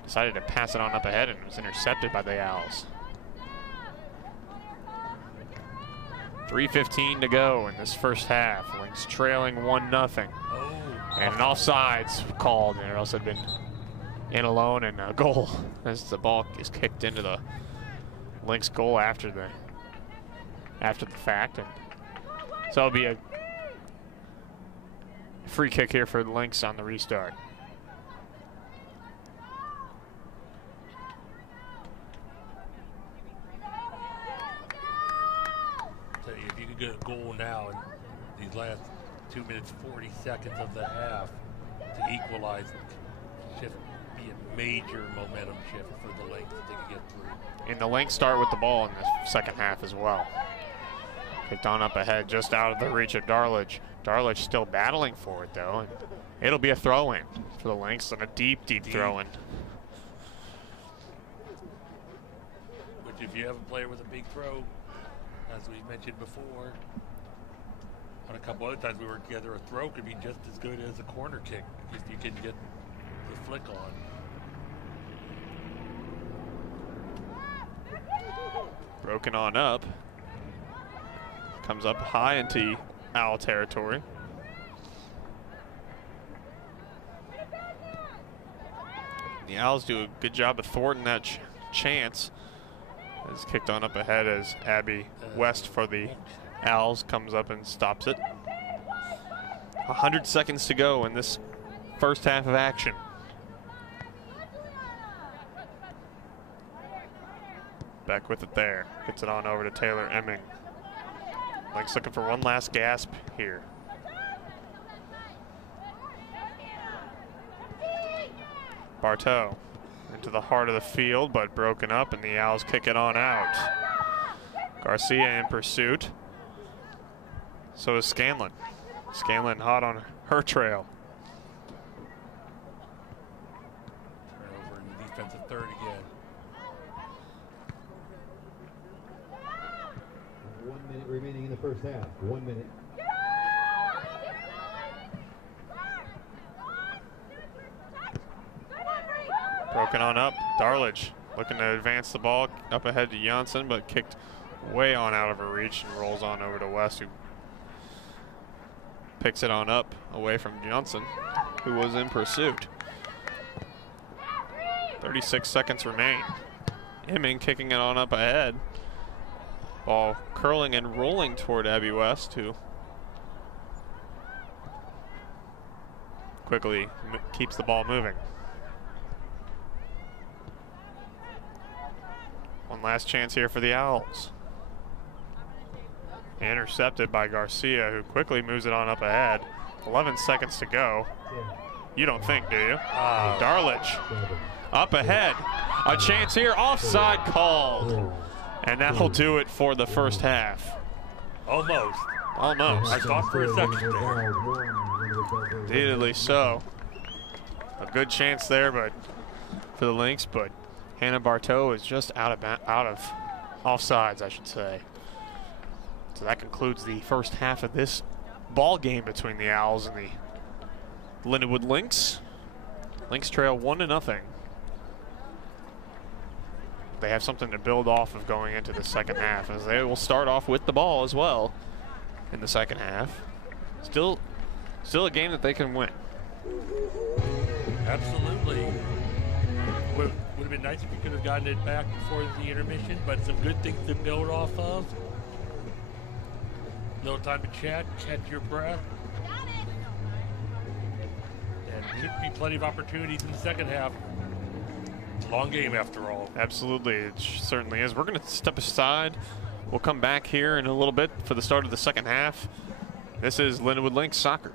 decided to pass it on up ahead and was intercepted by the Owls. 3:15 to go in this first half. Lynx trailing 1-0. And an offsides called, and or else had been in alone and a goal as the ball is kicked into the Lynx goal after the fact. And so it'll be a free kick here for the Lynx on the restart. So if you could get a goal now in these last 2 minutes, 40 seconds of the half to equalize, shift, be a major momentum shift for the Lynx if they could get through. And the Lynx start with the ball in the second half as well. Kicked on up ahead, just out of the reach of Darledge. Darledge still battling for it though, and it'll be a throw-in for the Lynx, and a deep throw-in. Which if you have a player with a big throw, as we mentioned before, on a couple other times we worked together, a throw could be just as good as a corner kick if you can get the flick on. Broken on up. Comes up high into Owl territory. The Owls do a good job of thwarting that chance. It's kicked on up ahead as Abby West for the Owls comes up and stops it. 100 seconds to go in this first half of action. Back with it there. Gets it on over to Taylor Imming. Lynx looking for one last gasp here. Bartow into the heart of the field, but broken up, and the Owls kick it on out. Garcia in pursuit. So is Scanlon. Scanlon hot on her trail. Turnover in the defensive third again. 1 minute remaining in the first half. 1 minute. Broken on up. Darledge looking to advance the ball up ahead to Janssen, but kicked way on out of her reach and rolls on over to West, who picks it on up away from Johnson, who was in pursuit. 36 seconds remain. Imming kicking it on up ahead. Ball curling and rolling toward Abby West, who quickly keeps the ball moving. One last chance here for the Owls. Intercepted by Garcia, who quickly moves it on up ahead. 11 seconds to go. You don't think, do you? Darledge up ahead. A chance here. Offside called. And that'll do it for the first half. Almost. Almost. I thought for a second there. Indeedly so. A good chance there, but for the Lynx, but Hannah Bartow is just out of offsides, I should say. So that concludes the first half of this ball game between the Owls and the Lindenwood Lynx. Lynx trail 1-0. They have something to build off of going into the second half, as they will start off with the ball as well in the second half. Still a game that they can win. Absolutely. Would have been nice if you could have gotten it back before the intermission, but some good things to build off of. Little time to chat, catch your breath. And should be plenty of opportunities in the second half. Long game after all. Absolutely, it certainly is. We're going to step aside. We'll come back here in a little bit for the start of the second half. This is Lindenwood Lynx Soccer.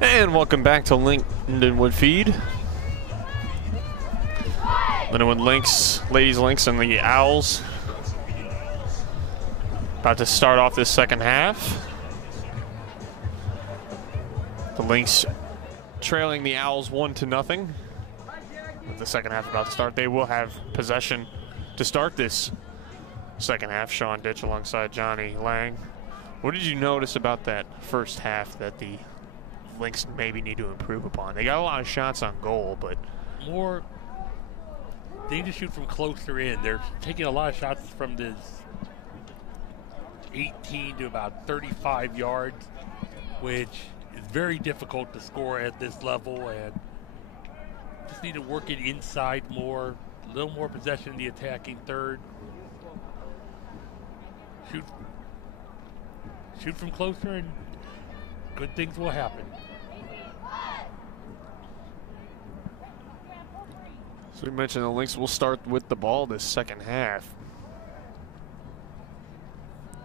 And welcome back to Lindenwood Feed. Lindenwood Lynx, Ladies Lynx, and the Owls about to start off this second half. The Lynx trailing the Owls 1-0. With the second half about to start, they will have possession to start this second half. Sean Ditch alongside Johnny Lang. What did you notice about that first half that the Lynx maybe need to improve upon? They got a lot of shots on goal, but more, they need to shoot from closer in. They're taking a lot of shots from this 18 to about 35 yards, which is very difficult to score at this level, and just need to work it inside more, a little more possession in the attacking third. Shoot from closer and good things will happen. So we mentioned the Lynx will start with the ball this second half.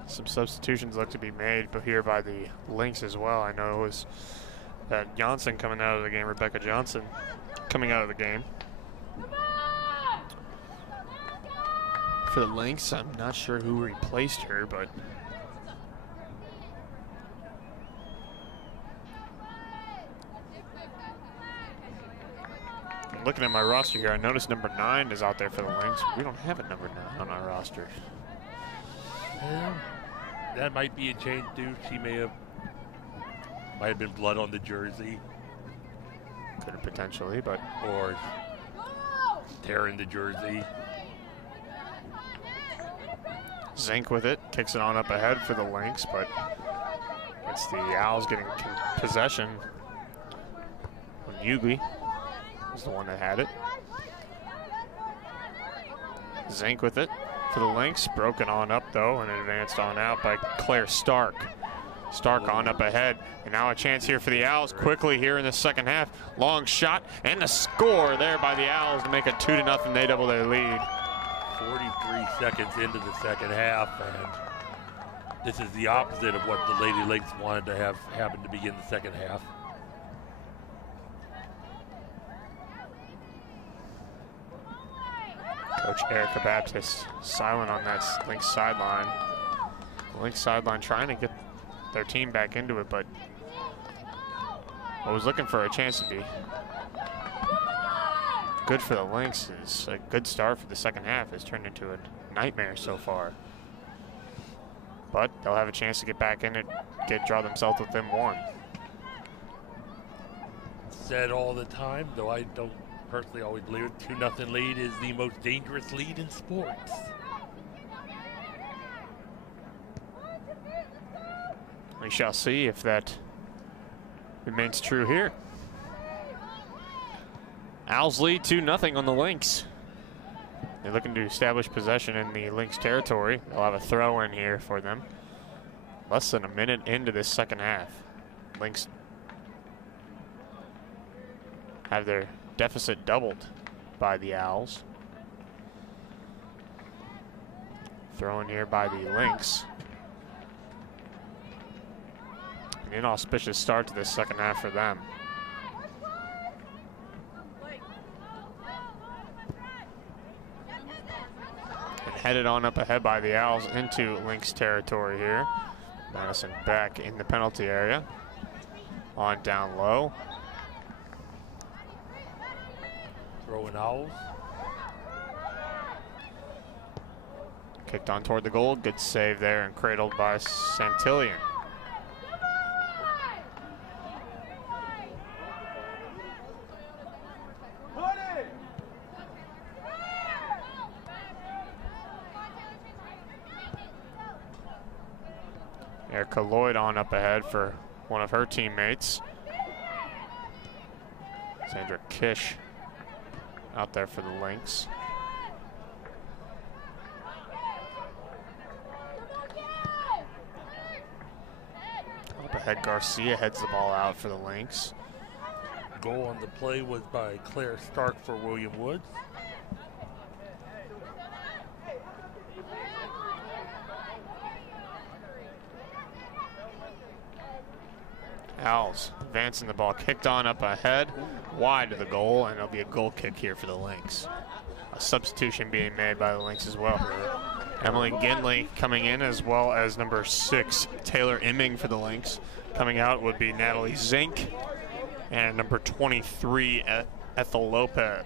Some substitutions look to be made, but here by the Lynx as well. I know it was Johnson coming out of the game, Rebecca Johnson coming out of the game. For the Lynx, I'm not sure who replaced her, but looking at my roster here, I noticed number 9 is out there for the Lynx. We don't have a number 9 on our roster. That might be a change too. She might have been blood on the jersey. Could have potentially, but or tearing the jersey. Zink with it, kicks it on up ahead for the Lynx, but it's the Owls getting possession. Yugi was the one that had it. Zink with it for the Lynx, broken on up though, and advanced on out by Claire Stark. Stark on up ahead, and now a chance here for the Owls quickly here in the second half. Long shot, and the score there by the Owls to make it 2-0. They double their lead. 43 seconds into the second half, and this is the opposite of what the Lady Lynx wanted to have happen to begin the second half. Coach Erica Baptist silent on that Lynx sideline. The Lynx sideline trying to get their team back into it, but I was looking for a chance to be good for the Lynx. Is a good start for the second half has turned into a nightmare so far. But they'll have a chance to get back in it, draw themselves within 1. Said all the time, though I don't personally always believe it, 2-0 lead is the most dangerous lead in sports. We shall see if that remains true here. Owls lead 2-0 on the Lynx. They're looking to establish possession in the Lynx territory. They'll have a throw in here for them. Less than a minute into this second half. Lynx have their deficit doubled by the Owls. Throw in here by the Lynx. An inauspicious start to this second half for them. And headed on up ahead by the Owls into Lynx territory here. Madison back in the penalty area. On down low. Throwing Owls. Kicked on toward the goal. Good save there and cradled by Santillion. Erica Lloyd on up ahead for one of her teammates. Sandra Kish out there for the Lynx. Up ahead, Garcia heads the ball out for the Lynx. Goal on the play was by Claire Stark for William Woods. Owls advancing the ball, kicked on up ahead, wide of the goal, and it'll be a goal kick here for the Lynx. A substitution being made by the Lynx as well. Emily Ginley coming in, as well as number 6, Taylor Imming for the Lynx. Coming out would be Natalie Zink and number 23, Ethel Lopez.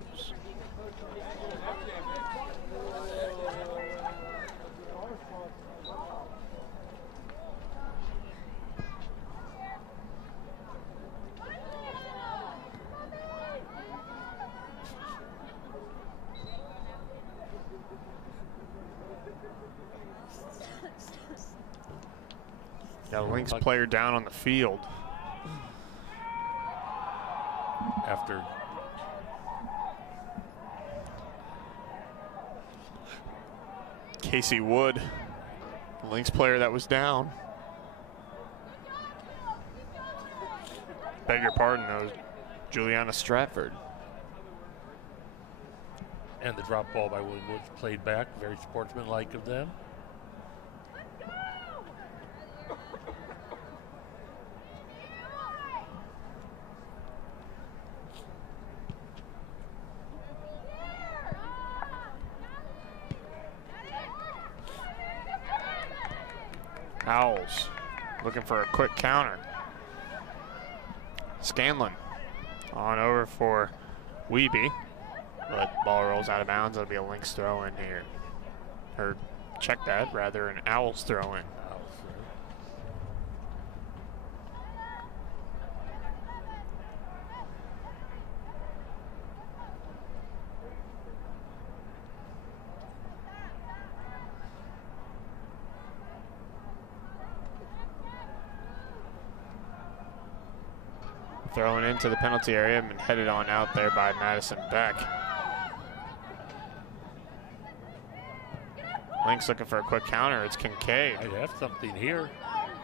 Got a Lynx player down on the field. After Casey Wood, the Lynx player that was down. Beg your pardon, that was Juliana Stratford. and the drop ball by Lindenwood played back, very sportsmanlike of them. Owls looking for a quick counter. Scanlon on over for Weeby, but ball rolls out of bounds. It'll be a Lynx throw in here. Or check that, rather an Owls throw in. Thrown into the penalty area and headed on out there by Madison Beck. Lynx looking for a quick counter. It's Kincaid. I'd have something here.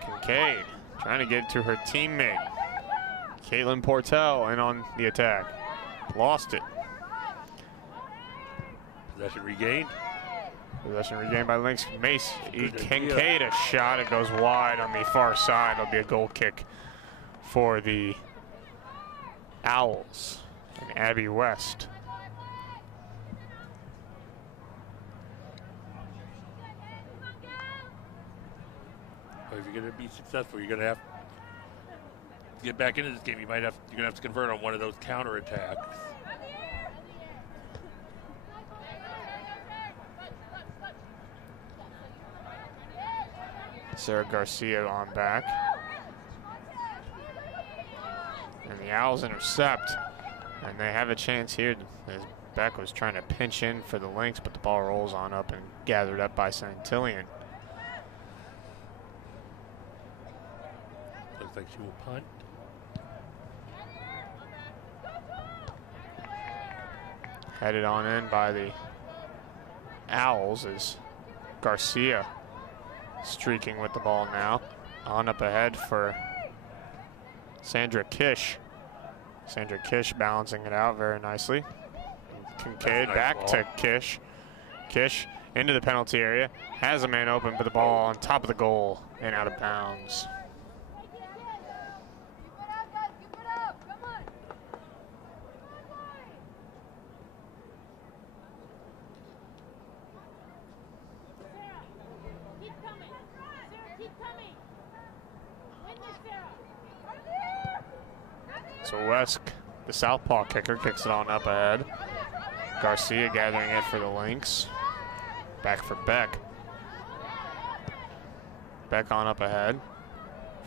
Kincaid trying to get it to her teammate. Caitlin Portell in on the attack. Lost it. Possession regained. Possession regained by Lynx. Mace Kincaid, a shot. It goes wide on the far side. It'll be a goal kick for the Owls and Abby West. But if you're going to be successful, you're going to have to get back into this game. You're going to have to convert on one of those counter attacks. Sarah Garcia on back. And the Owls intercept, and they have a chance here as Beck was trying to pinch in for the Lynx, but the ball rolls on up and gathered up by Santillion. Looks like she will punt. Headed on in by the Owls is Garcia streaking with the ball now. On up ahead for Sandra Kish. Sandra Kish balancing it out very nicely. Kincaid back to Kish. Kish into the penalty area. Has a man open, but the ball on top of the goal and out of bounds. So Wesk, the southpaw kicker, kicks it on up ahead. Garcia gathering it for the Lynx. Back for Beck. Beck on up ahead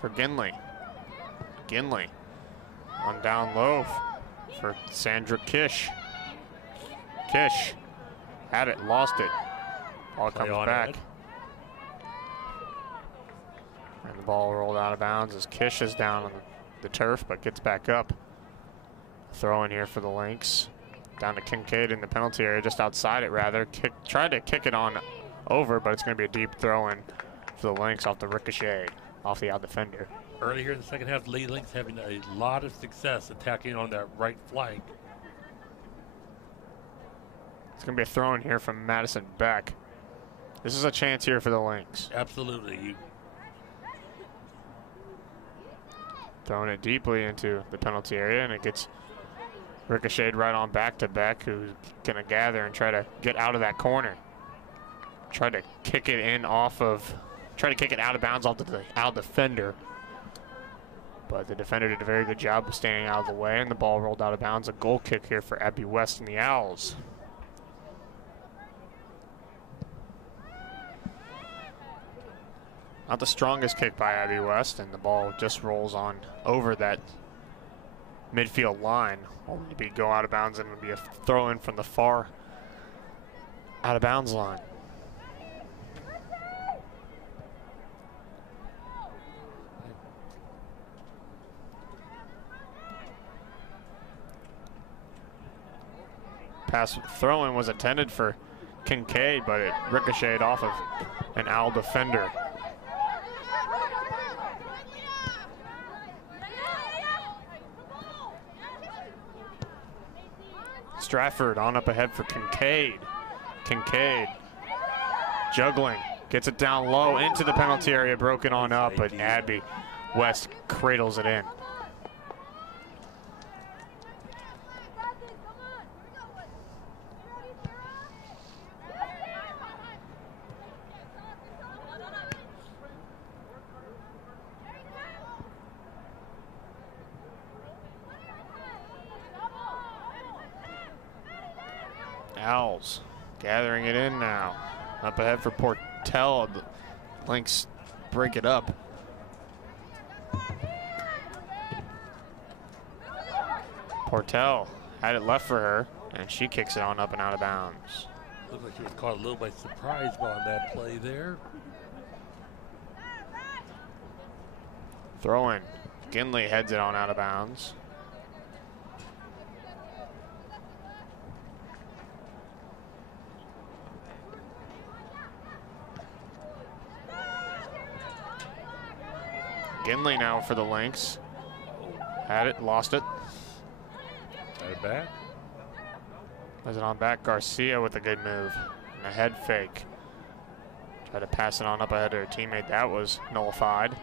for Ginley. Ginley on down low for Sandra Kish. Kish had it, lost it. Ball comes back. And the ball rolled out of bounds as Kish is down on the turf, but gets back up. Throw in here for the Lynx. Down to Kincaid in the penalty area, just outside it rather. Tried to kick it on over, but it's going to be a deep throw in for the Lynx off the ricochet, off the out defender. Earlier in the second half, Lady Lynx having a lot of success attacking on that right flank. It's going to be a throw in here from Madison Beck. This is a chance here for the Lynx. Absolutely. Throwing it deeply into the penalty area, and it gets ricocheted right on back to Beck, who's going to gather and try to get out of that corner. Try to kick it in try to kick it out of bounds off the defender. But the defender did a very good job of staying out of the way, and the ball rolled out of bounds. A goal kick here for Abbey West and the Owls. Not the strongest kick by Abbey West, and the ball just rolls on over that midfield line. Only to go out of bounds, and it would be a throw in from the far out of bounds line. Pass throw-in was intended for Kincaid, but it ricocheted off of an Owl defender. Stratford on up ahead for Kincaid. Kincaid juggling, gets it down low into the penalty area, broken on up, but Abbey West cradles it in. Owls gathering it in now. Up ahead for Portell. The Lynx break it up. Portell had it left for her, and she kicks it on up and out of bounds. Looks like she was caught a little by surprise on that play there. Throw in. Ginley heads it on out of bounds. Ginley now for the Lynx. Had it, lost it. Got it back. Was it on back? Garcia with a good move. And a head fake. Try to pass it on up ahead of her teammate. That was nullified.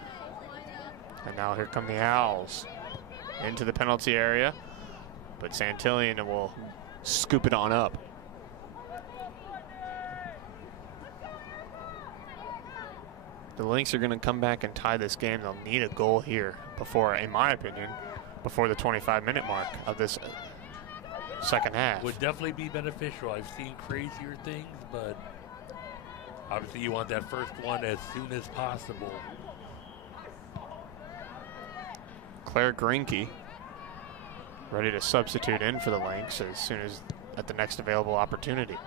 And now here come the Owls. Into the penalty area. But Santillan will scoop it on up. The Lynx are going to come back and tie this game. They'll need a goal here before, in my opinion, before the 25-minute mark of this second half. Would definitely be beneficial. I've seen crazier things, but obviously you want that first one as soon as possible. Claire Greinke ready to substitute in for the Lynx as soon as at the next available opportunity.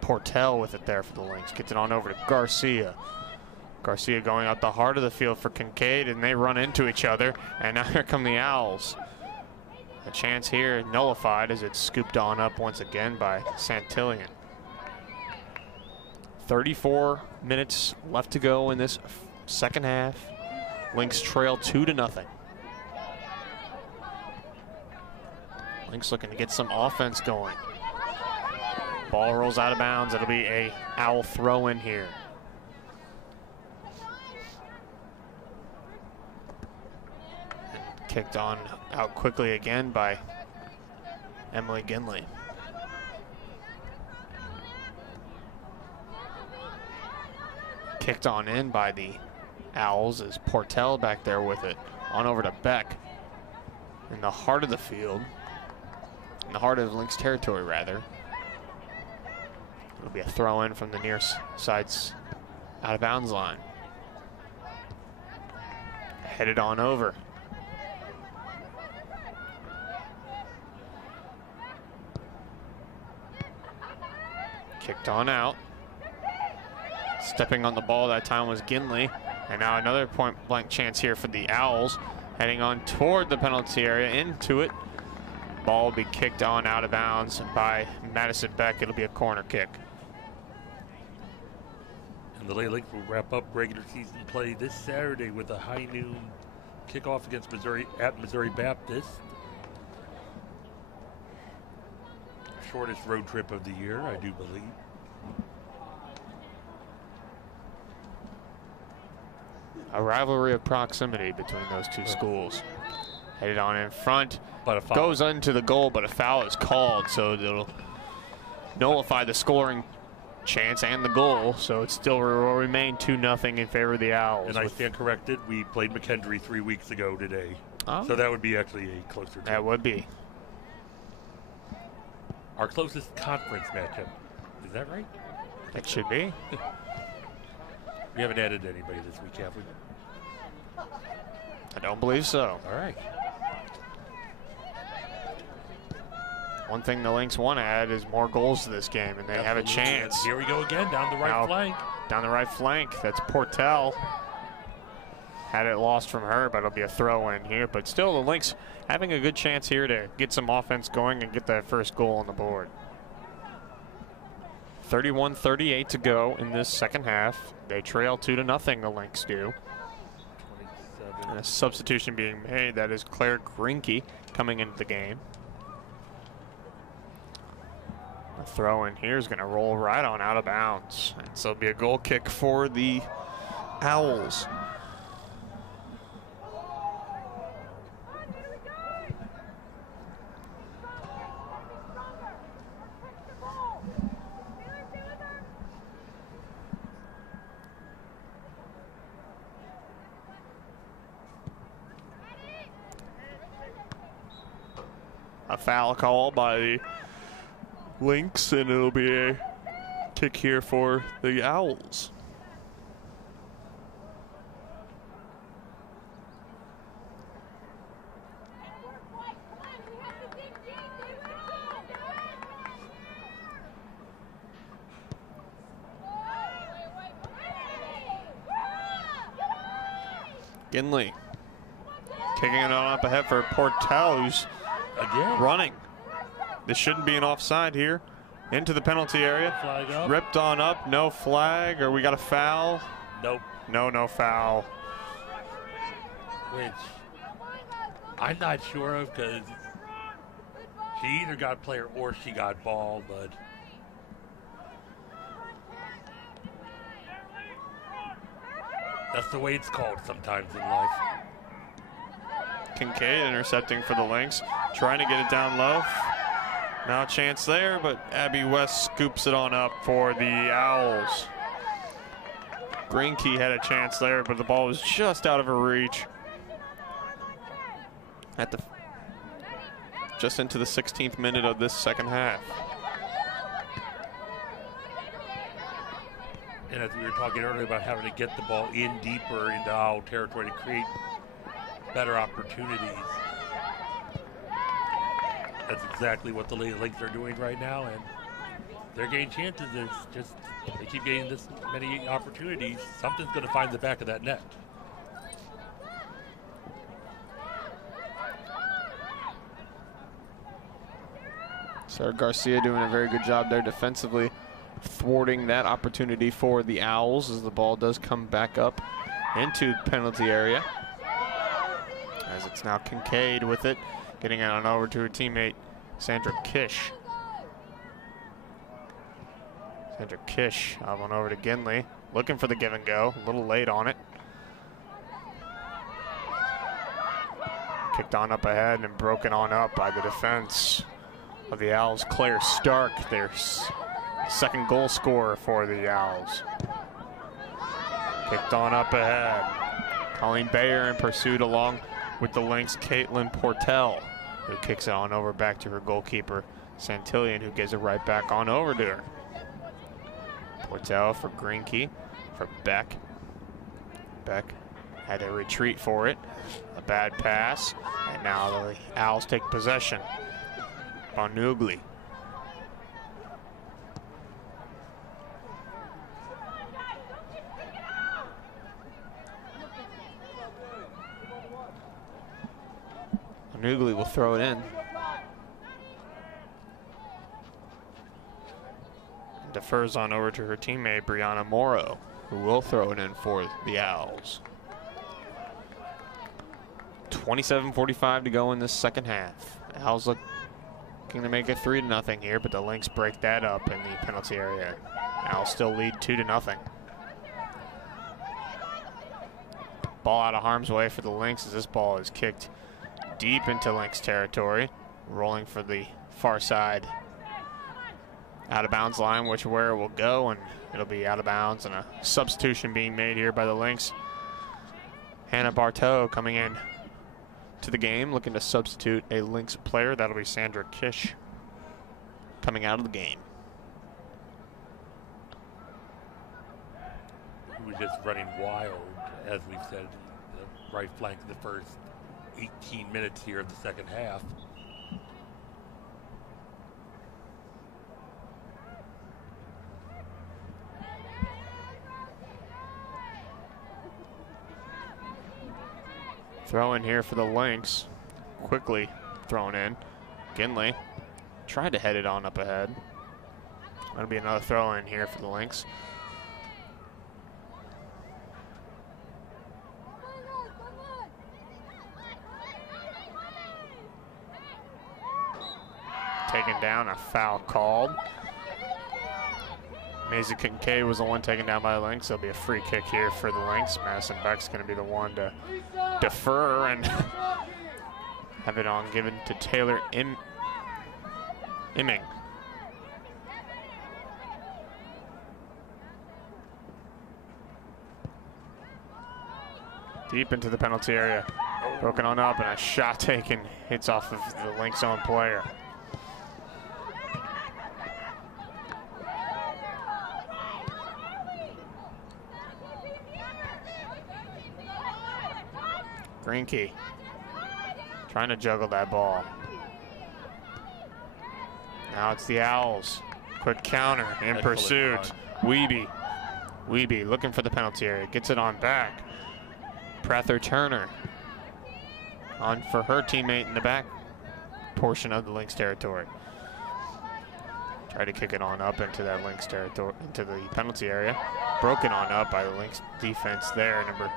Portell with it there for the Lynx. Gets it on over to Garcia. Garcia going out the heart of the field for Kincaid, and they run into each other. And now here come the Owls. A chance here nullified as it's scooped on up once again by Santillan. 34 minutes left to go in this second half. Lynx trail 2-0. Lynx looking to get some offense going. Ball rolls out of bounds. It'll be a Owl throw in here. Kicked on out quickly again by Emily Ginley. Kicked on in by the Owls as Portell back there with it. On over to Beck in the heart of the field. In the heart of Lynx territory, rather. It'll be a throw in from the near side's out of bounds line. Headed on over. Kicked on out. Stepping on the ball that time was Ginley. And now another point blank chance here for the Owls. Heading on toward the penalty area, into it. Ball will be kicked on out of bounds by Madison Beck. It'll be a corner kick. And the Lady Lynx will wrap up regular season play this Saturday with a high noon kickoff against Missouri at Missouri Baptist. Shortest road trip of the year, I do believe. a rivalry of proximity between those two schools. Headed on in front, But a foul. goes into the goal, but a foul is called, so it'll nullify the scoring chance and the goal, so it still will remain 2-0 in favor of the Owls. And I stand corrected. We played McKendree 3 weeks ago today. Oh. So that would be actually a closer game. That would be. Our closest conference matchup. Is that right? That should be. We haven't added anybody this week, have we? I don't believe so. All right. One thing the Lynx want to add is more goals to this game, and they have a chance. Here we go again, down the right Now, flank. Down the right flank, that's Portel. Had it lost from her, but it'll be a throw in here. But still, the Lynx having a good chance here to get some offense going and get that first goal on the board. 31-38 to go in this second half. They trail 2-0, the Lynx do. 27. And a substitution being made. That is Claire Grinke coming into the game. The throw in here is going to roll right on out of bounds. And so it'll be a goal kick for the Owls. A foul call by the Lynx, and it'll be a kick here for the Owls. Ginley kicking it on up ahead for Portel, who's Again. running. This shouldn't be an offside here. Into the penalty area. Flag up. Ripped on up, no flag, or we got a foul. Nope. No foul. Which I'm not sure of because she either got player or she got ball, but that's the way it's called sometimes in life. Kincaid intercepting for the Lynx, trying to get it down low. Now a chance there, but Abby West scoops it on up for the Owls. Greenkey had a chance there, but the ball was just out of her reach. Just into the 16th minute of this second half. And as we were talking earlier about having to get the ball in deeper into Owl territory to create better opportunities. That's exactly what the Lynx are doing right now, and they're getting chances. It's just they keep getting this many opportunities. Something's going to find the back of that net. Sarah Garcia doing a very good job there defensively, thwarting that opportunity for the Owls as the ball does come back up into the penalty area. As it's now Kincaid with it, getting it on over to her teammate, Sandra Kish. Sandra Kish on over to Ginley, looking for the give and go, a little late on it. Kicked on up ahead and broken on up by the defense of the Owls, Claire Stark, their second goal scorer for the Owls. Kicked on up ahead. Colleen Bayer in pursuit along with the Lynx, Caitlin Portel, who kicks it on over back to her goalkeeper, Santillion, who gives it right back on over to her. Portel for Greenkey, for Beck. Beck had to retreat for it. A bad pass, and now the Owls take possession. Bonugli. Bonugli will throw it in. And defers on over to her teammate, Brianna Morrow, who will throw it in for the Owls. 27:45 to go in this second half. Owls looking to make it 3-0 here, but the Lynx break that up in the penalty area. Owls still lead 2-0. Ball out of harm's way for the Lynx as this ball is kicked deep into Lynx territory. Rolling for the far side out of bounds line, where it will go, and it'll be out of bounds, and a substitution being made here by the Lynx. Hannah Bartow coming in to the game, looking to substitute a Lynx player. That'll be Sandra Kish coming out of the game. Who was just running wild, as we've said, the right flank the first 18 minutes here of the second half. Throw in here for the Lynx. Quickly thrown in. Ginley tried to head it on up ahead. That'll be another throw in here for the Lynx. Taken down, a foul called. Maisie Kincaid was the one taken down by the Lynx. There'll be a free kick here for the Lynx. Madison Beck's going to be the one to defer and have it on given to Taylor Imming. Deep into the penalty area. Broken on up and a shot taken. Hits off of the Lynx own player. Greenkey trying to juggle that ball. Now it's the Owls. Quick counter in pursuit. Weeby looking for the penalty area. Gets it on back. Prather Turner on for her teammate in the back portion of the Lynx territory. Try to kick it on up into that Lynx territory, into the penalty area. Broken on up by the Lynx defense there. Number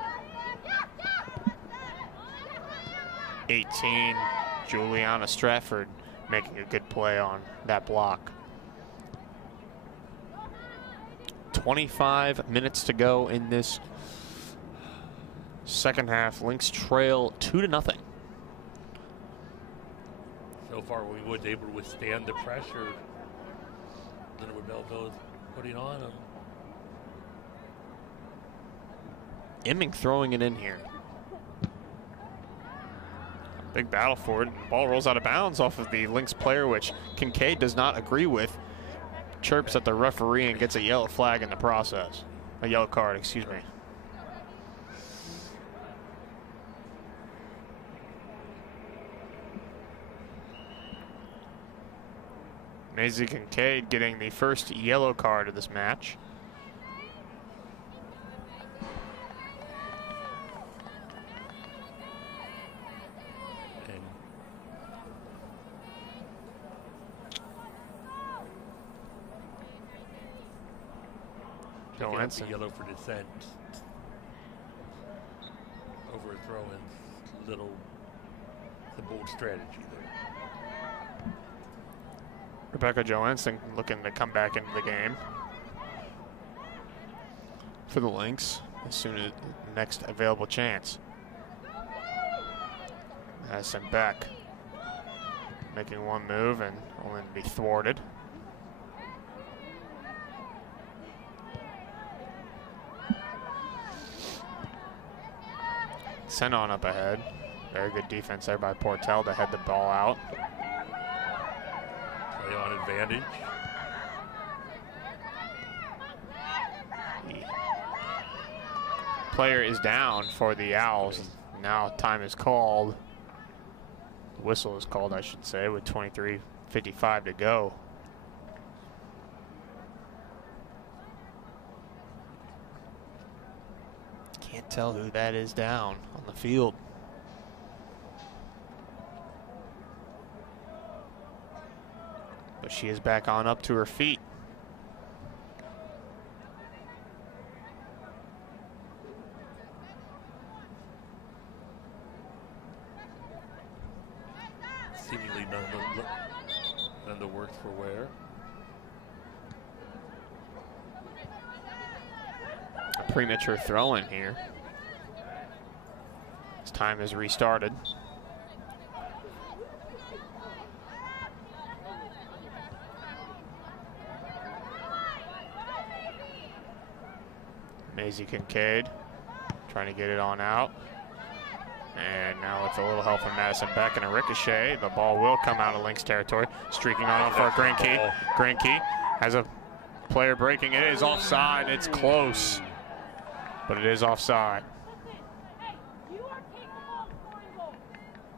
18, Juliana Stratford, making a good play on that block. 25 minutes to go in this second half. Lynx trail 2-0. So far, Wingwood's able to withstand the pressure Lindenwood-Belleville is putting on them. Imming throwing it in here. Big battle for it. Ball rolls out of bounds off of the Lynx player, which Kincaid does not agree with. Chirps at the referee and gets a yellow flag in the process. A yellow card, excuse me. Maisie Kincaid getting the first yellow card of this match. Johansson. Yellow for dissent. Overthrowing the bold strategy there. Rebecca Johansson looking to come back into the game for the Lynx as soon as next available chance. Madison Beck making one move and only to be thwarted. Sent on up ahead. Very good defense there by Portel to head the ball out. Play on advantage. The player is down for the Owls. Now time is called. The whistle is called, I should say, with 23:55 to go. Can't tell who that is down on the field. But she is back on up to her feet. Seemingly none the worse for wear. A premature throw in here. Time is restarted. Maisie Kincaid trying to get it on out. And now with a little help from Madison Beck and a ricochet, the ball will come out of Lynx territory. Streaking on for Green Key. Green Key has a player breaking. It is offside. It's close, but it is offside. You are capable of scoring goals.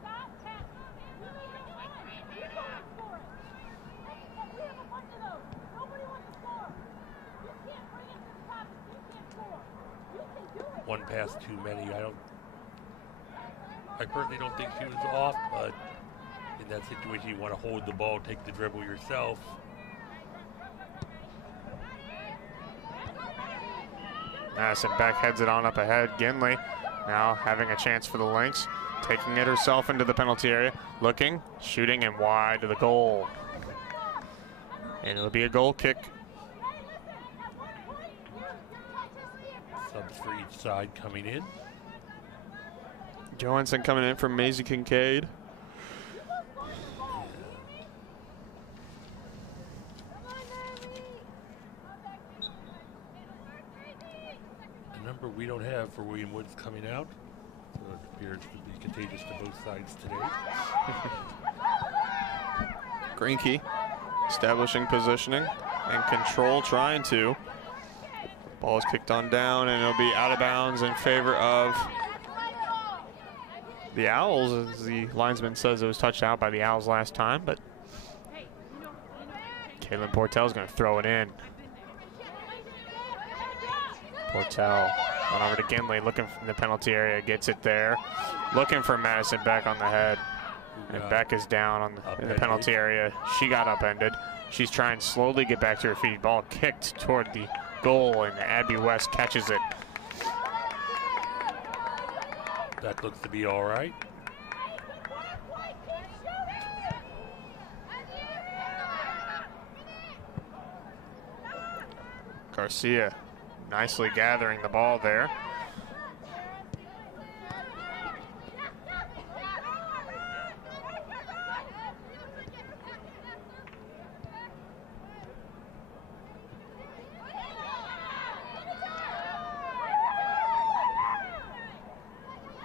Stop passing. You need to run. You go and score it. We have a bunch of those. Nobody wants to score. You can't bring it to the top if you can't score. You can do it. One pass too many. I personally don't think she was off, but in that situation, you want to hold the ball, take the dribble yourself. Madison Beck heads it on up ahead. Ginley now having a chance for the Lynx, taking it herself into the penalty area, looking, shooting, and wide to the goal. And it'll be a goal kick. Subs for each side coming in. Johansson coming in from Maisie Kincaid. The number we don't have for William Woods coming out, so it appears to be contagious to both sides today. Greenkey establishing positioning and control, trying to. Ball is kicked on down, and it'll be out of bounds in favor of the Owls, as the linesman says it was touched out by the Owls last time, but Caitlin Portel's going to throw it in. Portel on over to Ginley, looking from the penalty area, gets it there. Looking for Madison Beck on the head. And Beck is down on in the penalty area. She got upended. She's trying to slowly get back to her feet. Ball kicked toward the goal, and Abby West catches it. That looks to be all right. Garcia nicely gathering the ball there.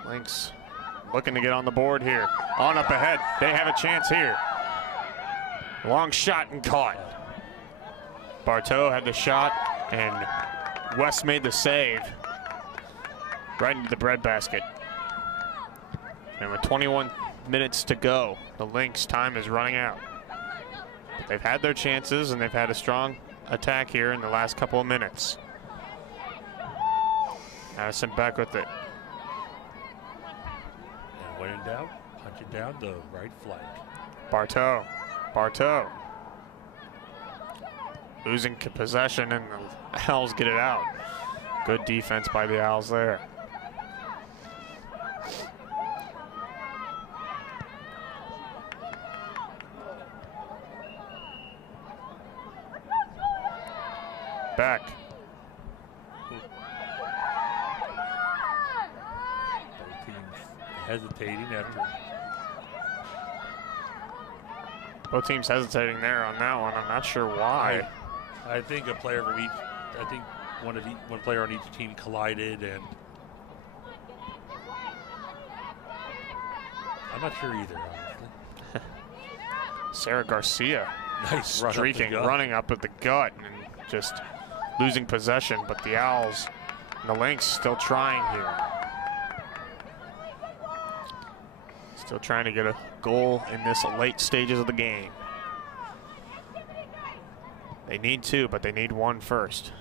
Lynx looking to get on the board here. On up ahead. They have a chance here. Long shot and caught. Bartow had the shot, and West made the save right into the breadbasket. And with 21 minutes to go, the Lynx time is running out. But they've had their chances, and they've had a strong attack here in the last couple of minutes. Madison Beck with it. And when in doubt, punch it down the right flank. Bartow. Losing possession, and the Owls get it out. Good defense by the Owls there. Beck. Both teams hesitating after. Both teams hesitating there on that one. I'm not sure why. I think a player from each. I think one player on each team collided, and I'm not sure either, honestly. Sarah Garcia, Nice streaking, running up at the gut, and just losing possession. But the Owls and the Lynx still trying here. Still trying to get a goal in this late stages of the game. They need two, but they need one first.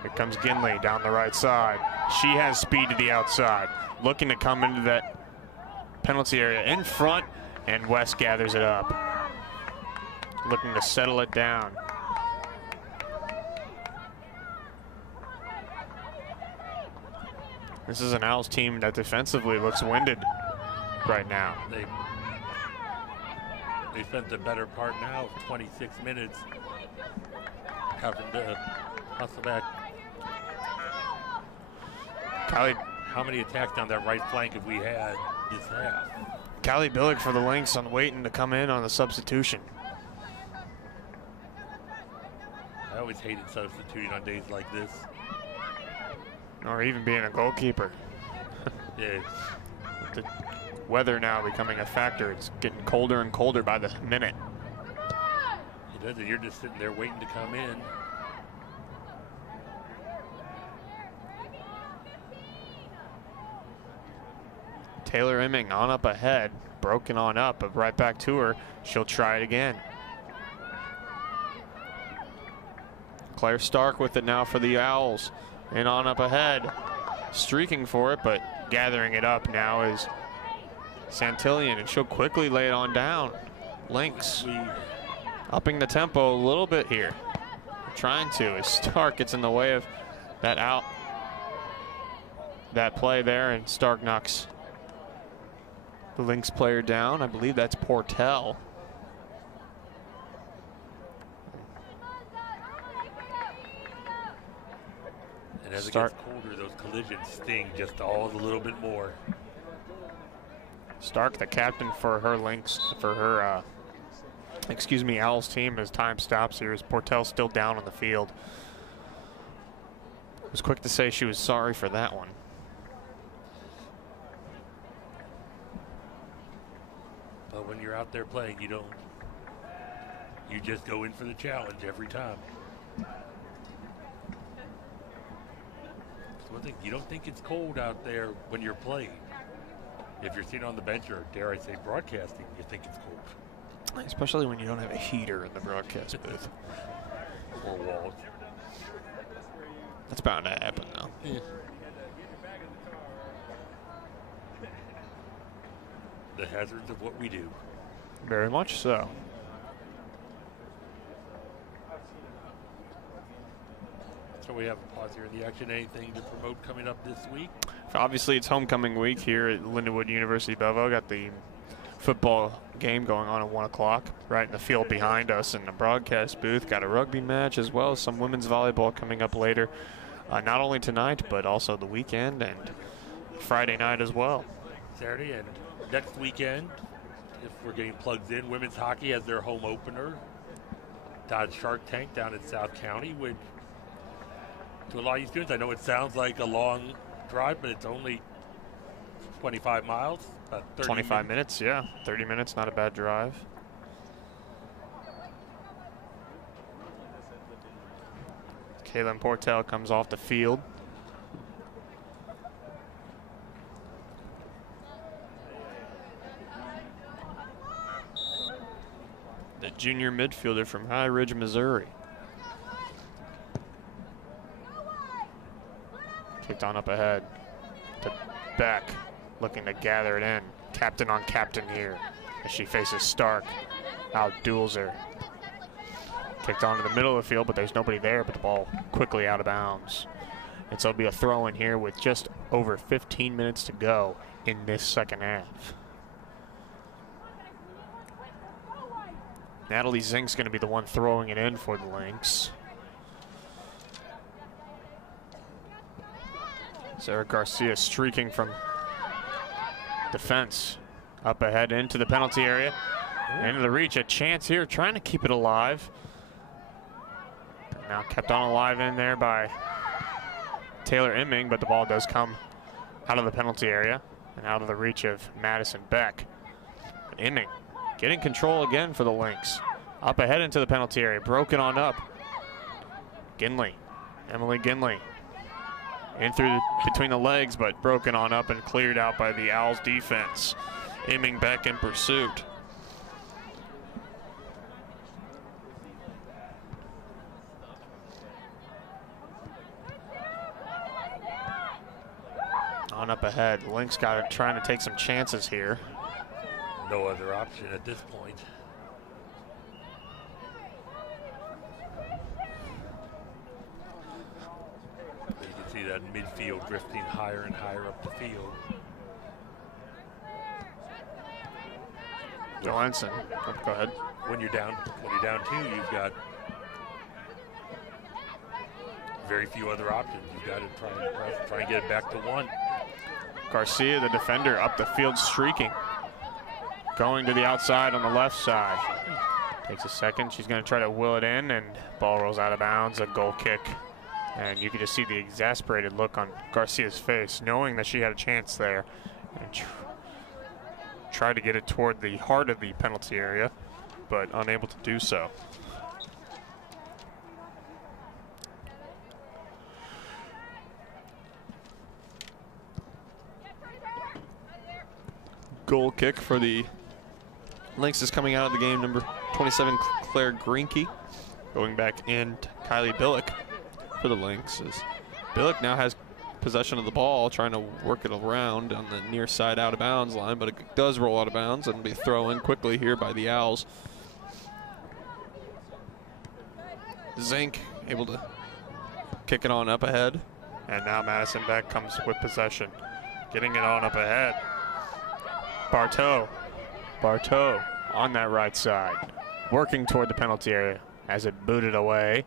Here comes Ginley down the right side. She has speed to the outside, looking to come into that penalty area in front, and West gathers it up, looking to settle it down. This is an Owls team that defensively looks winded right now. They spent the better part now of 26 minutes having to hustle back. Kylie how many attacks down that right flank have we had this half? Callie Billick for the Lynx on waiting to come in on the substitution. I always hated substituting on days like this. Or even being a goalkeeper. Yeah. The weather now becoming a factor. It's getting colder and colder by the minute. It does, and you're just sitting there waiting to come in. Taylor Emming on up ahead, broken on up, but right back to her. She'll try it again. Claire Stark with it now for the Owls. And on up ahead, streaking for it, but gathering it up now is Santillan, and she'll quickly lay it on down. Lynx upping the tempo a little bit here. Trying to, as Stark gets in the way of that play there, and Stark knocks the Lynx player down. I believe that's Portell. And as it gets colder, those collisions sting just all a little bit more. Stark, the captain for her Lynx, for her, Owls team, as time stops here, is Portell still down on the field. Was quick to say she was sorry for that one. But when you're out there playing, you just go in for the challenge every time. One thing, you don't think it's cold out there when you're playing. If you're sitting on the bench, or dare I say broadcasting, you think it's cold. Especially when you don't have a heater in the broadcast booth. Or walls. That's bound to happen, though. Yeah. The hazards of what we do. Very much so. So we have a pause here in the action. Anything to promote coming up this week? Obviously, it's homecoming week here at Lindenwood University-Belleville. Got the football game going on at 1 o'clock right in the field behind us in the broadcast booth. Got a rugby match as well as some women's volleyball coming up later. Not only tonight, but also the weekend and Friday night as well. Saturday and next weekend, if we're getting plugged in, women's hockey has their home opener. Dodge Shark Tank down in South County, which to a lot of you students, I know it sounds like a long drive, but it's only 25 miles, about 30 25 minutes, yeah. 30 minutes, not a bad drive. Kaylin Portell comes off the field. The junior midfielder from High Ridge, Missouri. Kicked on up ahead to Beck, looking to gather it in. Captain on captain here as she faces Stark. Outduels her. Kicked onto the middle of the field, but there's nobody there, but the ball quickly out of bounds. And so it'll be a throw in here with just over 15 minutes to go in this second half. Natalie Zink's going to be the one throwing it in for the Lynx. Sarah Garcia streaking from defense. Up ahead into the penalty area. Into the reach, a chance here, trying to keep it alive. Now kept on alive in there by Taylor Emming, but the ball does come out of the penalty area and out of the reach of Madison Beck. But Emming getting control again for the Lynx. Up ahead into the penalty area, broken on up. Ginley, Emily Ginley. In through between the legs, but broken on up and cleared out by the Owls defense. Emming back in pursuit. On up ahead, Lynx got it, trying to take some chances here. No other option at this point. You can see that midfield drifting higher and higher up the field. Johansson, oh, go ahead. When you're down 2, you've got very few other options. You've got to try and get it back to 1. Garcia, the defender, up the field streaking. Going to the outside on the left side. Takes a second. She's going to try to will it in, and ball rolls out of bounds. A goal kick. And you can just see the exasperated look on Garcia's face, knowing that she had a chance there. And tried to get it toward the heart of the penalty area, but unable to do so. Goal kick for the Lynx is coming out of the game. Number 27, Claire Greenkey. Going back in, Kylie Billick for the Lynx. As Billick now has possession of the ball, trying to work it around on the near side out of bounds line, but it does roll out of bounds and be thrown in quickly here by the Owls. Zink able to kick it on up ahead, and now Madison Beck comes with possession, getting it on up ahead. Bartow on that right side, working toward the penalty area as it booted away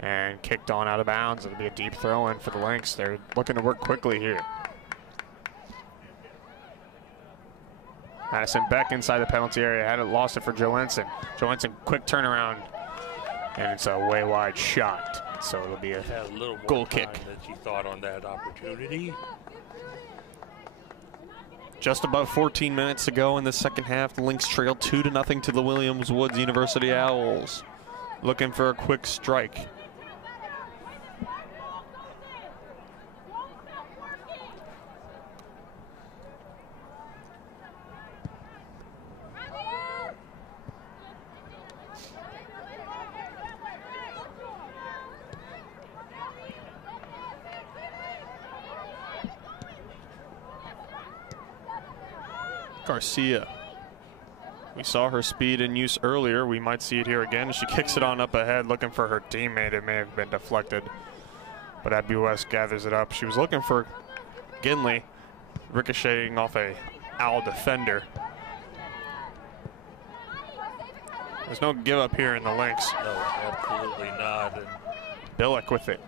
and kicked on out of bounds. It'll be a deep throw in for the Lynx. They're looking to work quickly here. Madison Beck inside the penalty area, had it, lost it for Joensen. Joensen, quick turnaround, and it's a way wide shot. So it'll be a goal kick. That she thought on that opportunity. Just above 14 minutes to go in the second half. The Lynx trail 2-0 to the Williams Woods University Owls. Looking for a quick strike. Garcia. We saw her speed in use earlier. We might see it here again. She kicks it on up ahead, looking for her teammate. It may have been deflected, but Abbey West gathers it up. She was looking for Ginley, ricocheting off a Owl defender. There's no give up here in the Lynx. No, absolutely not. And Billick with it.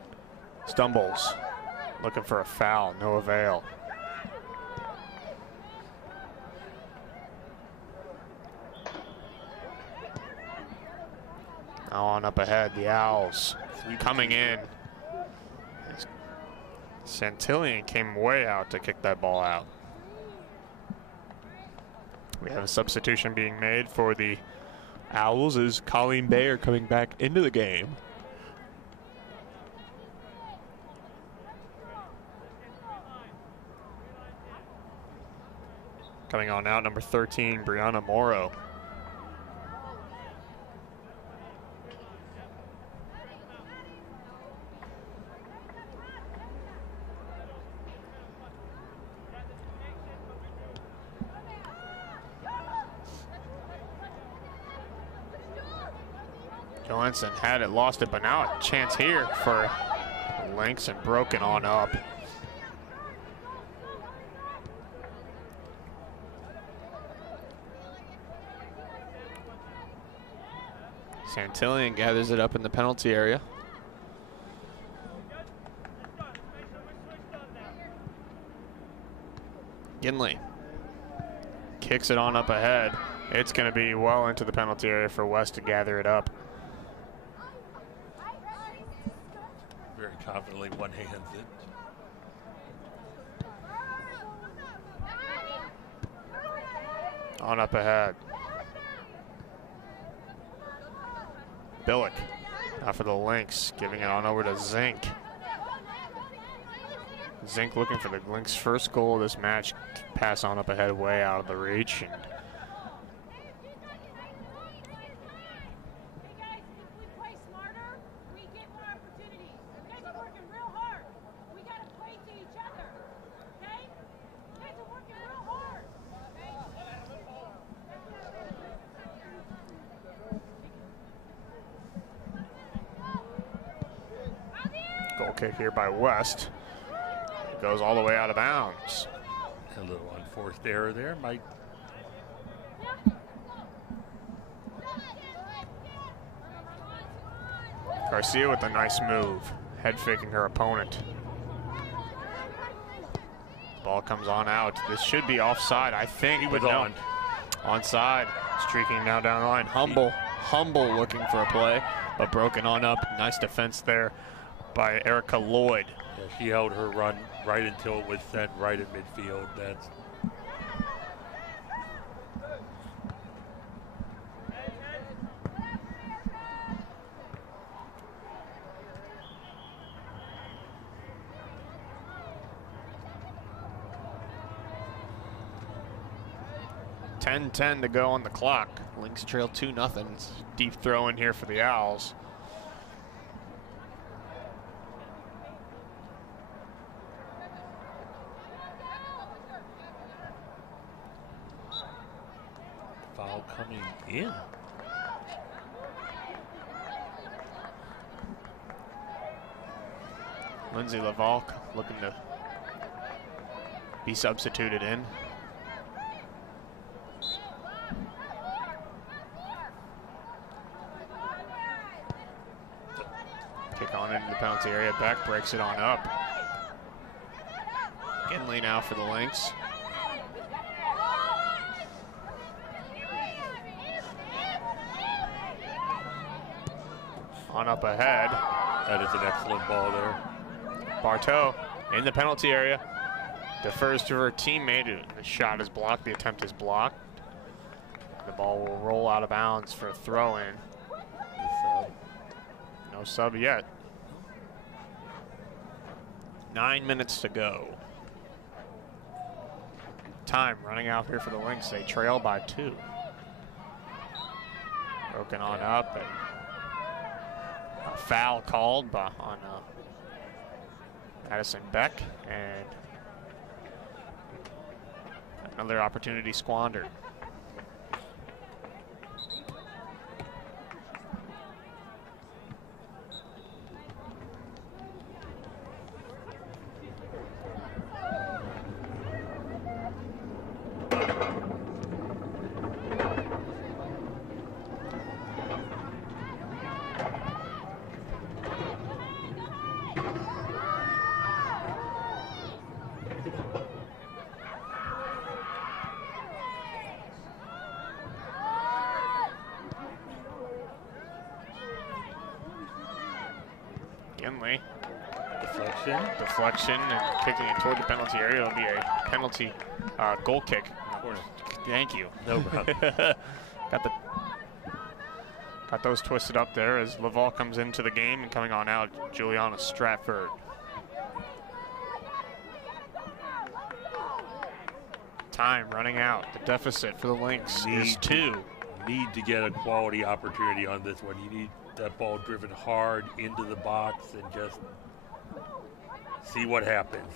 Stumbles. Looking for a foul. No avail. Now on up ahead, the Owls coming in. Santillion came way out to kick that ball out. We have a substitution being made for the Owls as Colleen Bayer coming back into the game. Coming on out, number 13, Brianna Morrow. Joensen had it, lost it, but now a chance here for Lynx and broken on up. Santillion gathers it up in the penalty area. Ginley kicks it on up ahead. It's going to be well into the penalty area for West to gather it up. very confidently one-hands it. On up ahead. Billick now for the Lynx, giving it on over to Zink. Zink looking for the Lynx' first goal of this match. Pass on up ahead, way out of the reach. And goal kick here by West. It goes all the way out of bounds. A little unforced error there. Might. Garcia with a nice move, head faking her opponent. Ball comes on out. This should be offside, I think. He was but no. on. Onside. Streaking now down the line. Humble looking for a play, but broken on up. Nice defense there by Erica Lloyd. Yeah, she held her run right until it was sent right at midfield. That's .10 to go on the clock. Lynx trail 2-0. Deep throw in here for the Owls. foul coming in. Lindsay Laval looking to be substituted in. Kick on into the penalty area. Beck breaks it on up. Ginley now for the Lynx. On up ahead. That is an excellent ball there. Bartow in the penalty area. Defers to her teammate. The shot is blocked. The attempt is blocked. The ball will roll out of bounds for a throw-in. No sub yet. 9 minutes to go. Time running out here for the Lynx. They trail by 2. Broken on up, and a foul called on Madison Beck, and another opportunity squandered. Ginley. Deflection and kicking it toward the penalty area. It'll be a penalty goal kick. Thank you. No problem. Got those twisted up there as Laval comes into the game, and coming on out, Juliana Stratford. Time running out. The deficit for the Lynx is 2. Need to get a quality opportunity on this one. You need that ball driven hard into the box and just see what happens.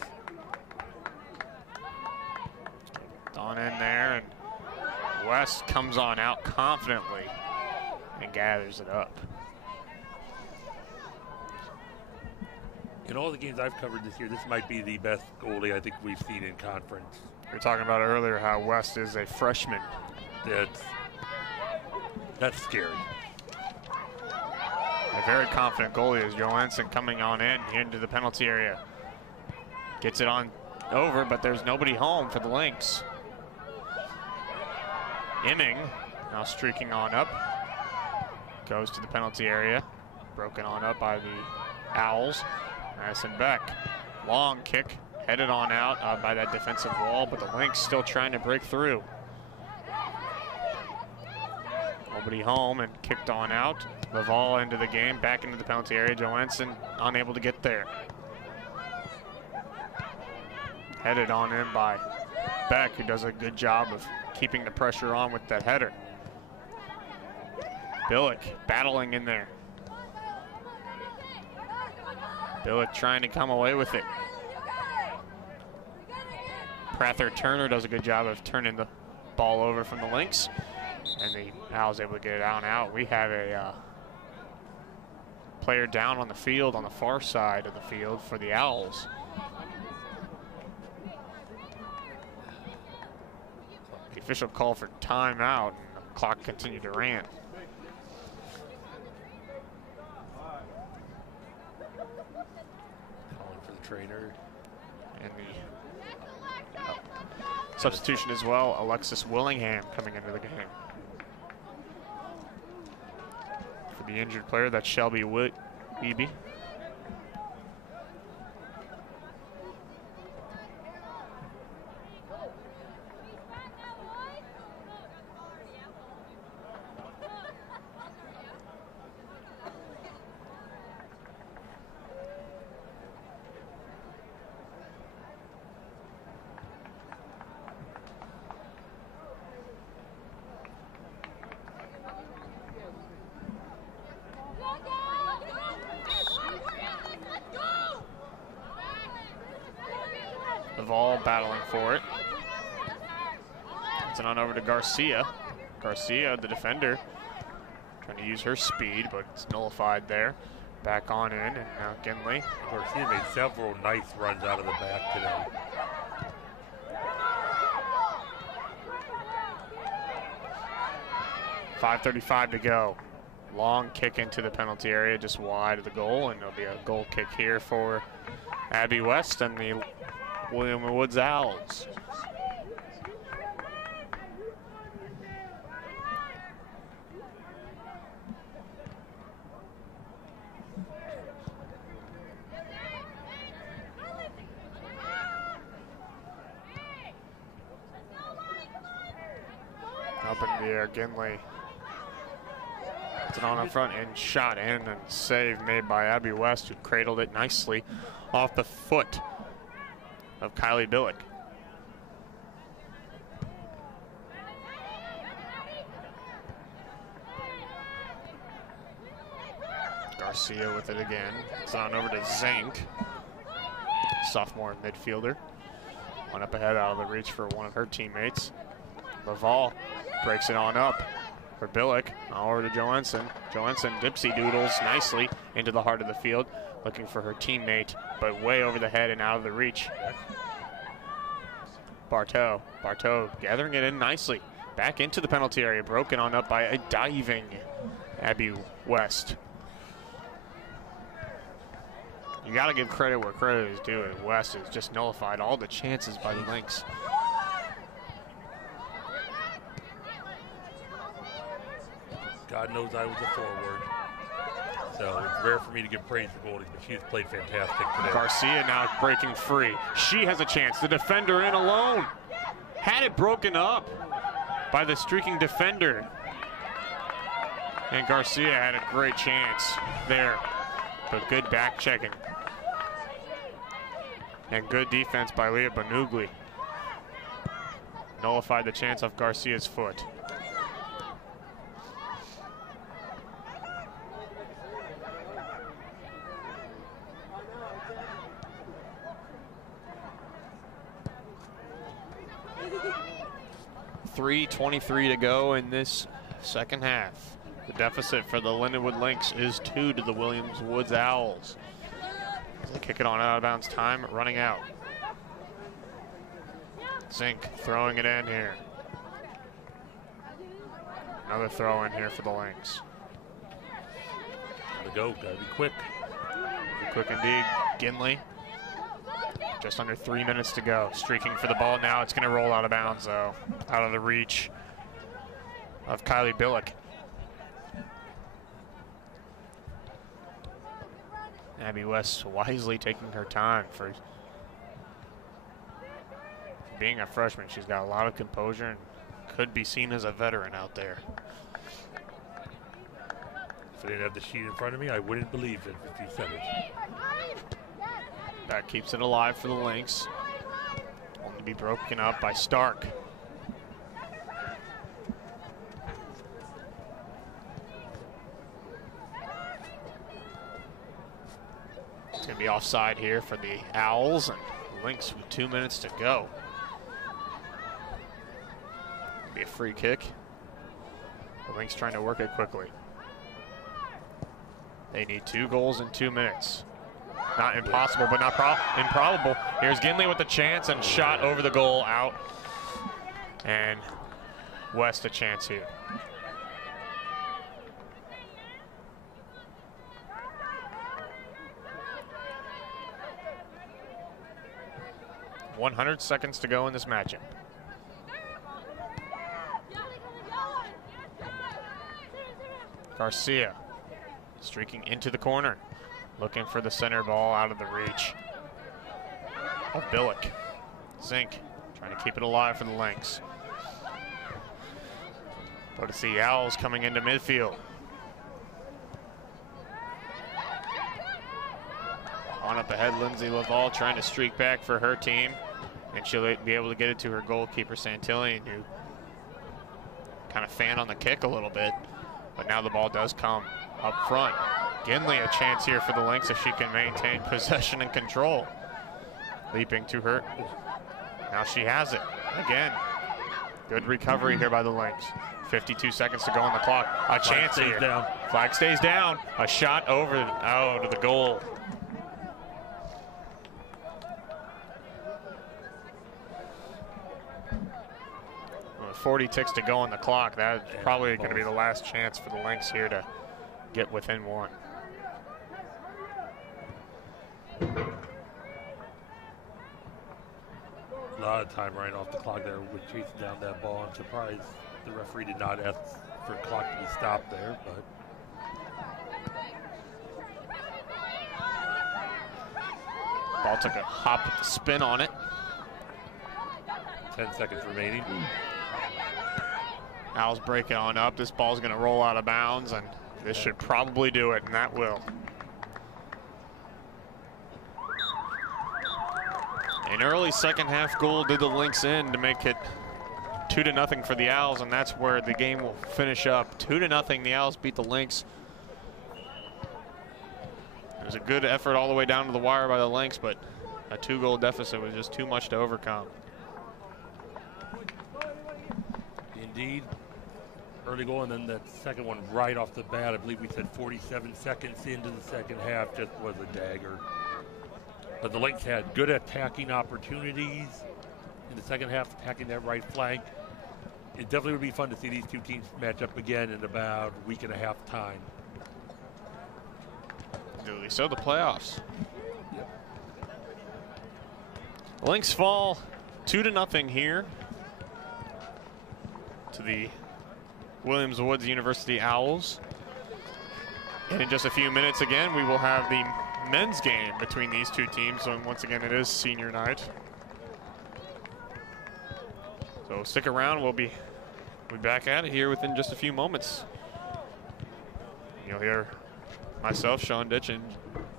On in there, and West comes on out confidently and gathers it up. In all the games I've covered this year, this might be the best goalie I think we've seen in conference. We were talking about earlier how West is a freshman. That's scary. A very confident goalie is Johansson coming on in into the penalty area. Gets it on over, but there's nobody home for the Lynx. Imming now streaking on up. Goes to the penalty area. Broken on up by the Owls. Madison Beck. Long kick. Headed on out by that defensive wall, but the Lynx still trying to break through. Nobody home and kicked on out. Laval into the game, back into the penalty area. Johansson unable to get there. Headed on in by Beck, who does a good job of keeping the pressure on with that header. Billick battling in there. Billick trying to come away with it. Prather Turner does a good job of turning the ball over from the Lynx. And the Owls able to get it out and out. We have a player down on the field on the far side of the field for the Owls. The official call for timeout, and the clock continued to run. Calling for the trainer. And the Substitution as well, Alexis Willingham coming into the game. For the injured player, that's Shelby Wiebe. Laval battling for it. It's on over to Garcia. Garcia, the defender, trying to use her speed, but it's nullified there. Back on in, and now Ginley. Garcia made several nice runs out of the back today. .5:35 to go. Long kick into the penalty area, just wide of the goal, and there'll be a goal kick here for Abby West and the William Woods Owls. Up in the air, Ginley. It's on up front and shot in, and save made by Abby West, who cradled it nicely off the foot of Kylie Billick. Garcia with it again. It's on over to Zink, sophomore midfielder. One up ahead out of the reach for one of her teammates. Laval breaks it on up for Billick. Over to Johansson. Johansson dipsy doodles nicely into the heart of the field, looking for her teammate, but way over the head and out of the reach. Bartow gathering it in nicely. Back into the penalty area, broken on up by a diving Abby West. You got to give credit where credit is due. West has just nullified all the chances by the Lynx. God knows I was a forward, so it's rare for me to give praise for goalies, but she's played fantastic today. Garcia now breaking free. She has a chance. The defender in alone. Had it broken up by the streaking defender. And Garcia had a great chance there, but good back checking. And good defense by Leah Banugli. Nullified the chance off Garcia's foot. .3:23 to go in this second half. The deficit for the Lindenwood Lynx is 2 to the Williams Woods Owls. They kick it on out of bounds, time running out. Zink throwing it in here. Another throw in here for the Lynx. Gotta go, gotta be quick. Be quick indeed. Ginley. Just under 3 minutes to go. Streaking for the ball now. It's going to roll out of bounds, though. Out of the reach of Kylie Billick. Abby West wisely taking her time for being a freshman. She's got a lot of composure and could be seen as a veteran out there. If I didn't have the sheet in front of me, I wouldn't believe it if you said it. That keeps it alive for the Lynx. Only to be broken up by Stark. It's going to be offside here for the Owls, and Lynx with 2 minutes to go. Be a free kick. The Lynx trying to work it quickly. They need 2 goals in 2 minutes. Not impossible, but not improbable. Here's Ginley with the chance and shot over the goal out. And West a chance here. 100 seconds to go in this matchup. Garcia streaking into the corner, looking for the center ball out of the reach of Billick. Zink trying to keep it alive for the Lynx. But it's the Owls coming into midfield. On up ahead, Lindsay Laval trying to streak back for her team. And she'll be able to get it to her goalkeeper, Santillion, who kind of fanned on the kick a little bit. But now the ball does come up front. Ginley a chance here for the Lynx if she can maintain possession and control. Leaping to her. Now she has it. Again, good recovery here by the Lynx. 52 seconds to go on the clock. A chance here. Flag stays down. A shot over to the goal. 40 ticks to go on the clock. That's probably going to be the last chance for the Lynx here to get within one. A lot of time right off the clock there with chasing down that ball. I'm surprised the referee did not ask for the clock to be stopped there, but ball took a hop with the spin on it. 10 seconds remaining. Owls break it on up. This ball's going to roll out of bounds, and this should probably do it, and that will. An early second half goal did the Lynx in to make it 2-0 for the Owls, and that's where the game will finish up. 2-0, the Owls beat the Lynx. It was a good effort all the way down to the wire by the Lynx, but a 2-goal deficit was just too much to overcome. Indeed. Early goal, and then that second one right off the bat. I believe we said 47 seconds into the second half, just was a dagger. But the Lynx had good attacking opportunities in the second half, attacking that right flank. It definitely would be fun to see these two teams match up again in about a week and a half time. Duly so, the playoffs. Yep. Lynx fall 2-0 here to the Williams Woods University Owls. And in just a few minutes again, we will have the men's game between these two teams. And once again, it is senior night. So stick around. We'll be back at it here within just a few moments. You'll hear myself, Sean Ditch, and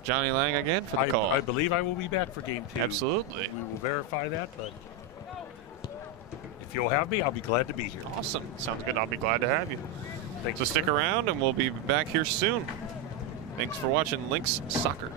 Johnny Lang again for the call. I believe I will be back for game 2. Absolutely. We will verify that, but if you'll have me, I'll be glad to be here. Awesome. Sounds good. I'll be glad to have you. Thanks. So stick around, and we'll be back here soon. Thanks for watching Lynx Soccer.